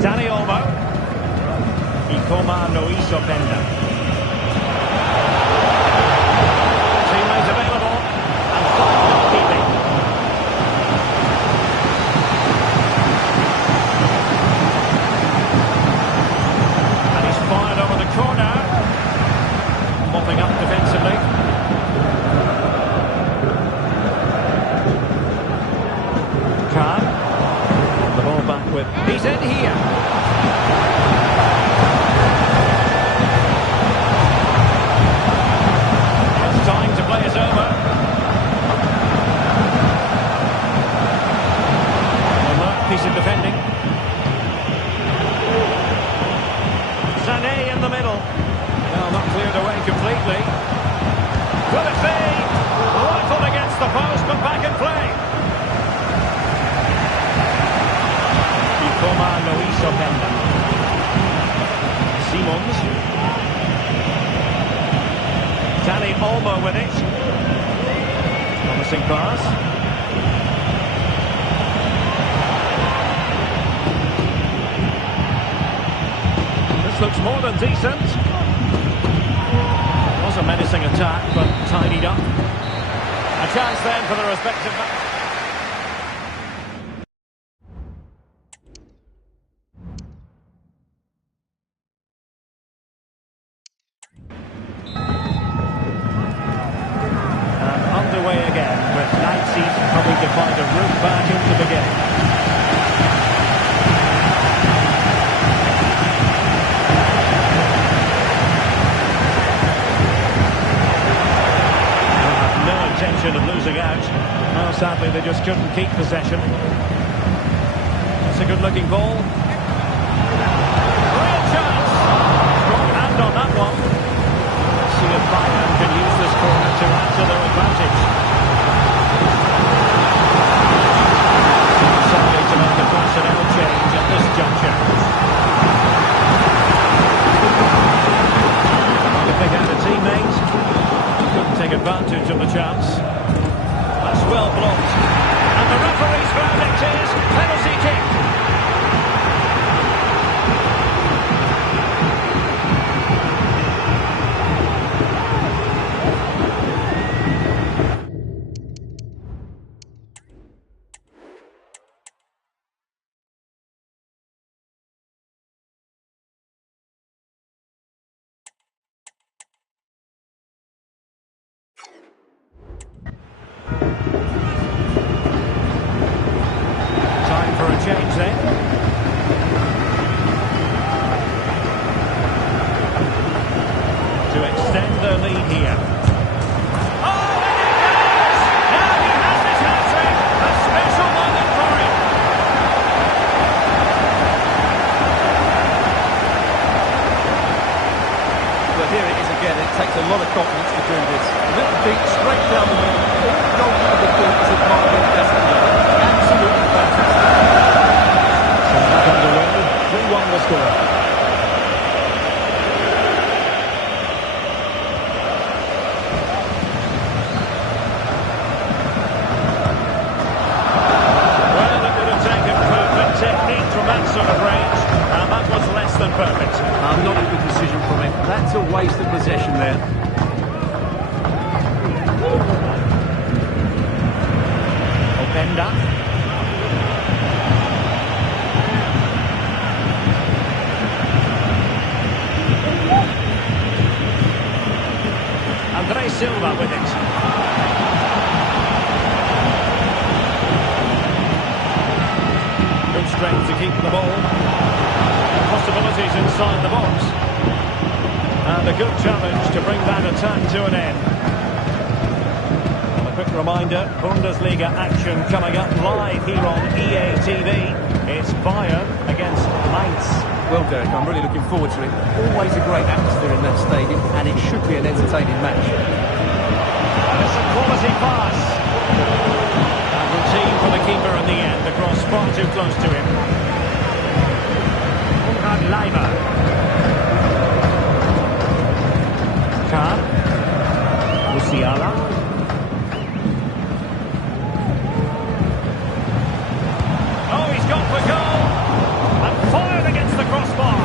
Dani Olmo. Ikoma no Isopenda. Teammate available, and fine goalkeeping. Corner, mopping up defensively. Khan, the ball back with. He's in here. It's time to play it over. Alert piece of defending. Sané in the middle. Toma Luis Openda. Simons. Dani Olmo with it. Promising pass. This looks more than decent. It was a menacing attack, but tidied up. A chance then for the respective... Underway again, with Leipzig having to find a route back into the game. They have no intention of losing out. Well, sadly, they just couldn't keep possession. It's a good-looking ball. Real chance! Strong hand on that one. See if Bayern can use this corner to add to their advantage. Sorry to make a personnel change at this juncture. To pick out a teammate. Couldn't take advantage of the chance. That's well blocked. And the referee's verdict is penalty kick. Change then. To extend their lead here. Oh, and it goes! Now he has his hat-trick. A special moment for him. But here it is again. It takes a lot of confidence to do this. A little deep, straight down the middle. All goal for the ball is a marking destiny. Absolutely fantastic. Back underway, 3-1 the score. Well, it would have taken perfect technique from that sort of range, and that was less than perfect. Not a good decision from him. That's a waste of possession there. Openda. Silva with it. Good strength to keep the ball. Possibilities inside the box. And a good challenge to bring that attack to an end. A quick reminder, Bundesliga action coming up live here on EA TV. It's Bayern against Mainz. Well, Derek, I'm really looking forward to it. Always a great atmosphere in that stadium, and it should be an entertaining match. And it's a quality pass. And routine for the keeper in the end. The cross far too close to him. Konrad Leimer. Kahn. Musiala. Oh, he's gone for goal. And fired against the crossbar.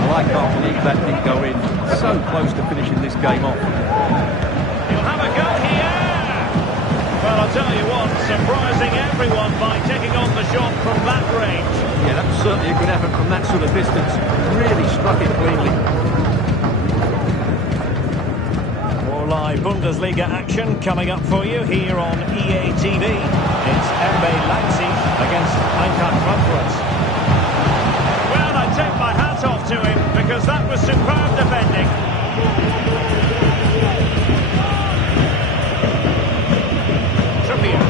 Well, I can't believe that didn't go in. So close to finishing this game off. He'll have a go here. Well, I'll tell you what, surprising everyone by taking on the shot from that range. Yeah, that was certainly a good effort from that sort of distance. Really struck it cleanly. More live Bundesliga action coming up for you here on EA TV. It's RB Leipzig against Eintracht Frankfurt. Well, I take my hat off to him because that was superb defending. Trippier.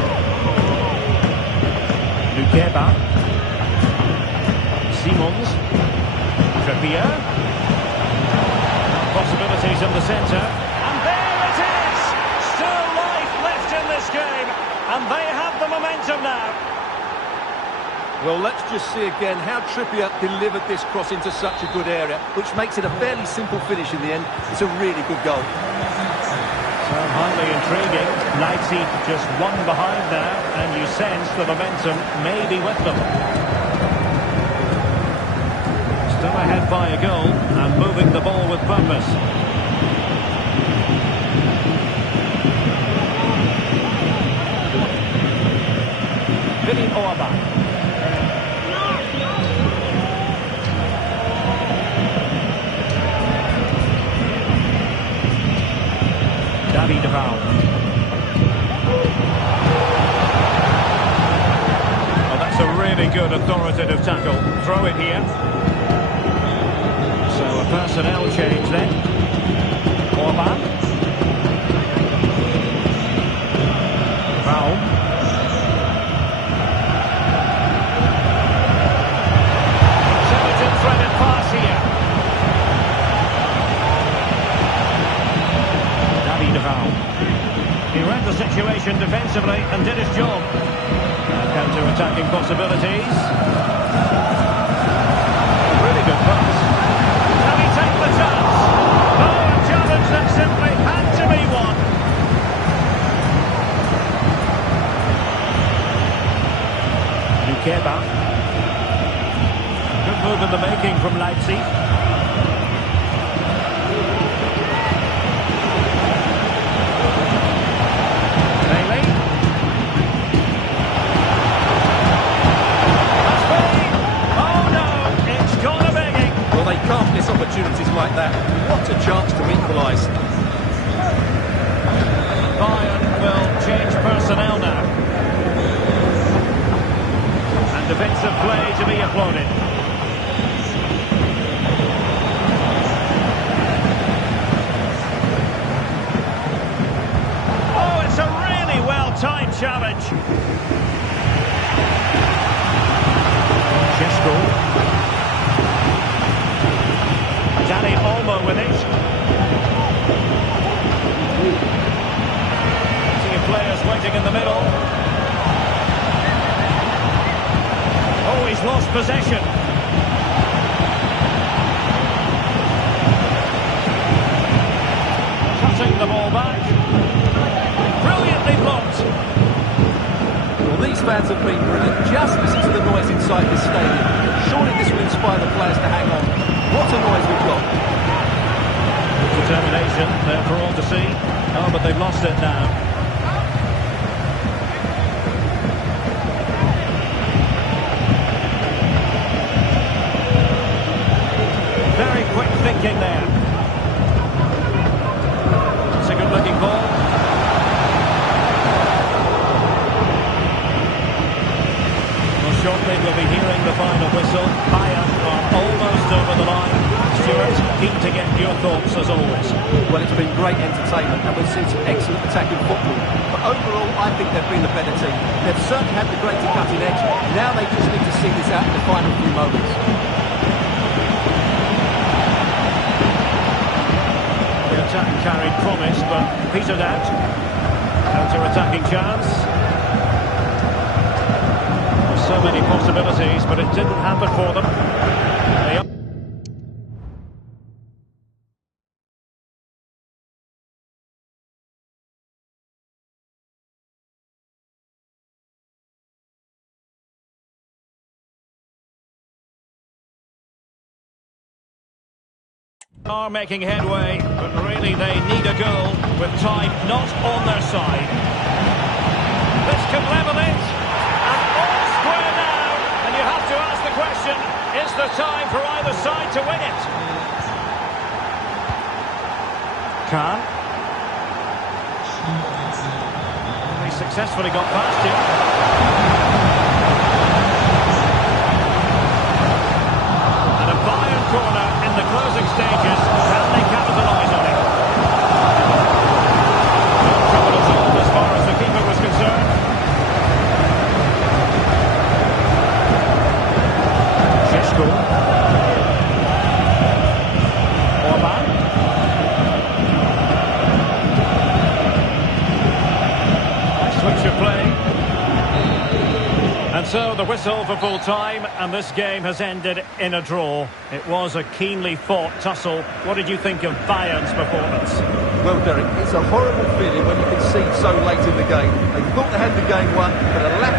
Lukeba. Simons. Trippier. Possibilities in the centre. And there it is! Still life left in this game. And they have the momentum now. Well, let's just see again how Trippier delivered this cross into such a good area, which makes it a fairly simple finish in the end. It's a really good goal. So highly intriguing. Leipzig just one behind now, and you sense the momentum may be with them. Still ahead by a goal and moving the ball with purpose. Vinny Orbach. David Raum. Oh, that's a really good authoritative tackle. Throw it here. So a personnel change then. Orban. Raum. Intelligent threaded pass here. He read the situation defensively and did his job. Counter-attacking possibilities. Really good pass. Can he take the chance? Oh, a challenge that simply had to be won. Lukeba. Good move in the making from Leipzig. They can't miss opportunities like that. What a chance to equalise. Bayern will change personnel now. And defensive play to be applauded. Oh, it's a really well-timed challenge. Chesko. Danny Olmo with it. Plenty of players waiting in the middle. Oh, he's lost possession. Cutting the ball back. Brilliantly blocked. Well, these fans have been brilliant. Just listen to the noise inside this stadium. Surely this will inspire the players to hang on. What a noise we've got. Determination there for all to see. Oh, but they've lost it now. Very quick thinking there. It's a good-looking ball. Well, shortly we'll be hearing the final whistle. Bayern are almost over the line. Stuart, keen to get your thoughts as always. Well, it's been great entertainment and we've seen some excellent attacking football. But overall, I think they've been the better team. They've certainly had the greater cutting edge. Now they just need to see this out in the final few moments. The attack carried promise, but petered out. Counter-attacking chance. So many possibilities, but it didn't happen for them. Are making headway, but really they need a goal with time not on their side. This could level it, and all square now, and you have to ask the question, is there time for either side to win it? Khan. He successfully got past him. Corner in the closing stages. Can they capitalise on it? No trouble at all as far as the keeper was concerned. Chesko. Orban. Nice switch of play. So the whistle for full time, and this game has ended in a draw. It was a keenly fought tussle. What did you think of Bayern's performance? Well, Derek, it's a horrible feeling when you concede so late in the game. They thought they had the game won, but a lack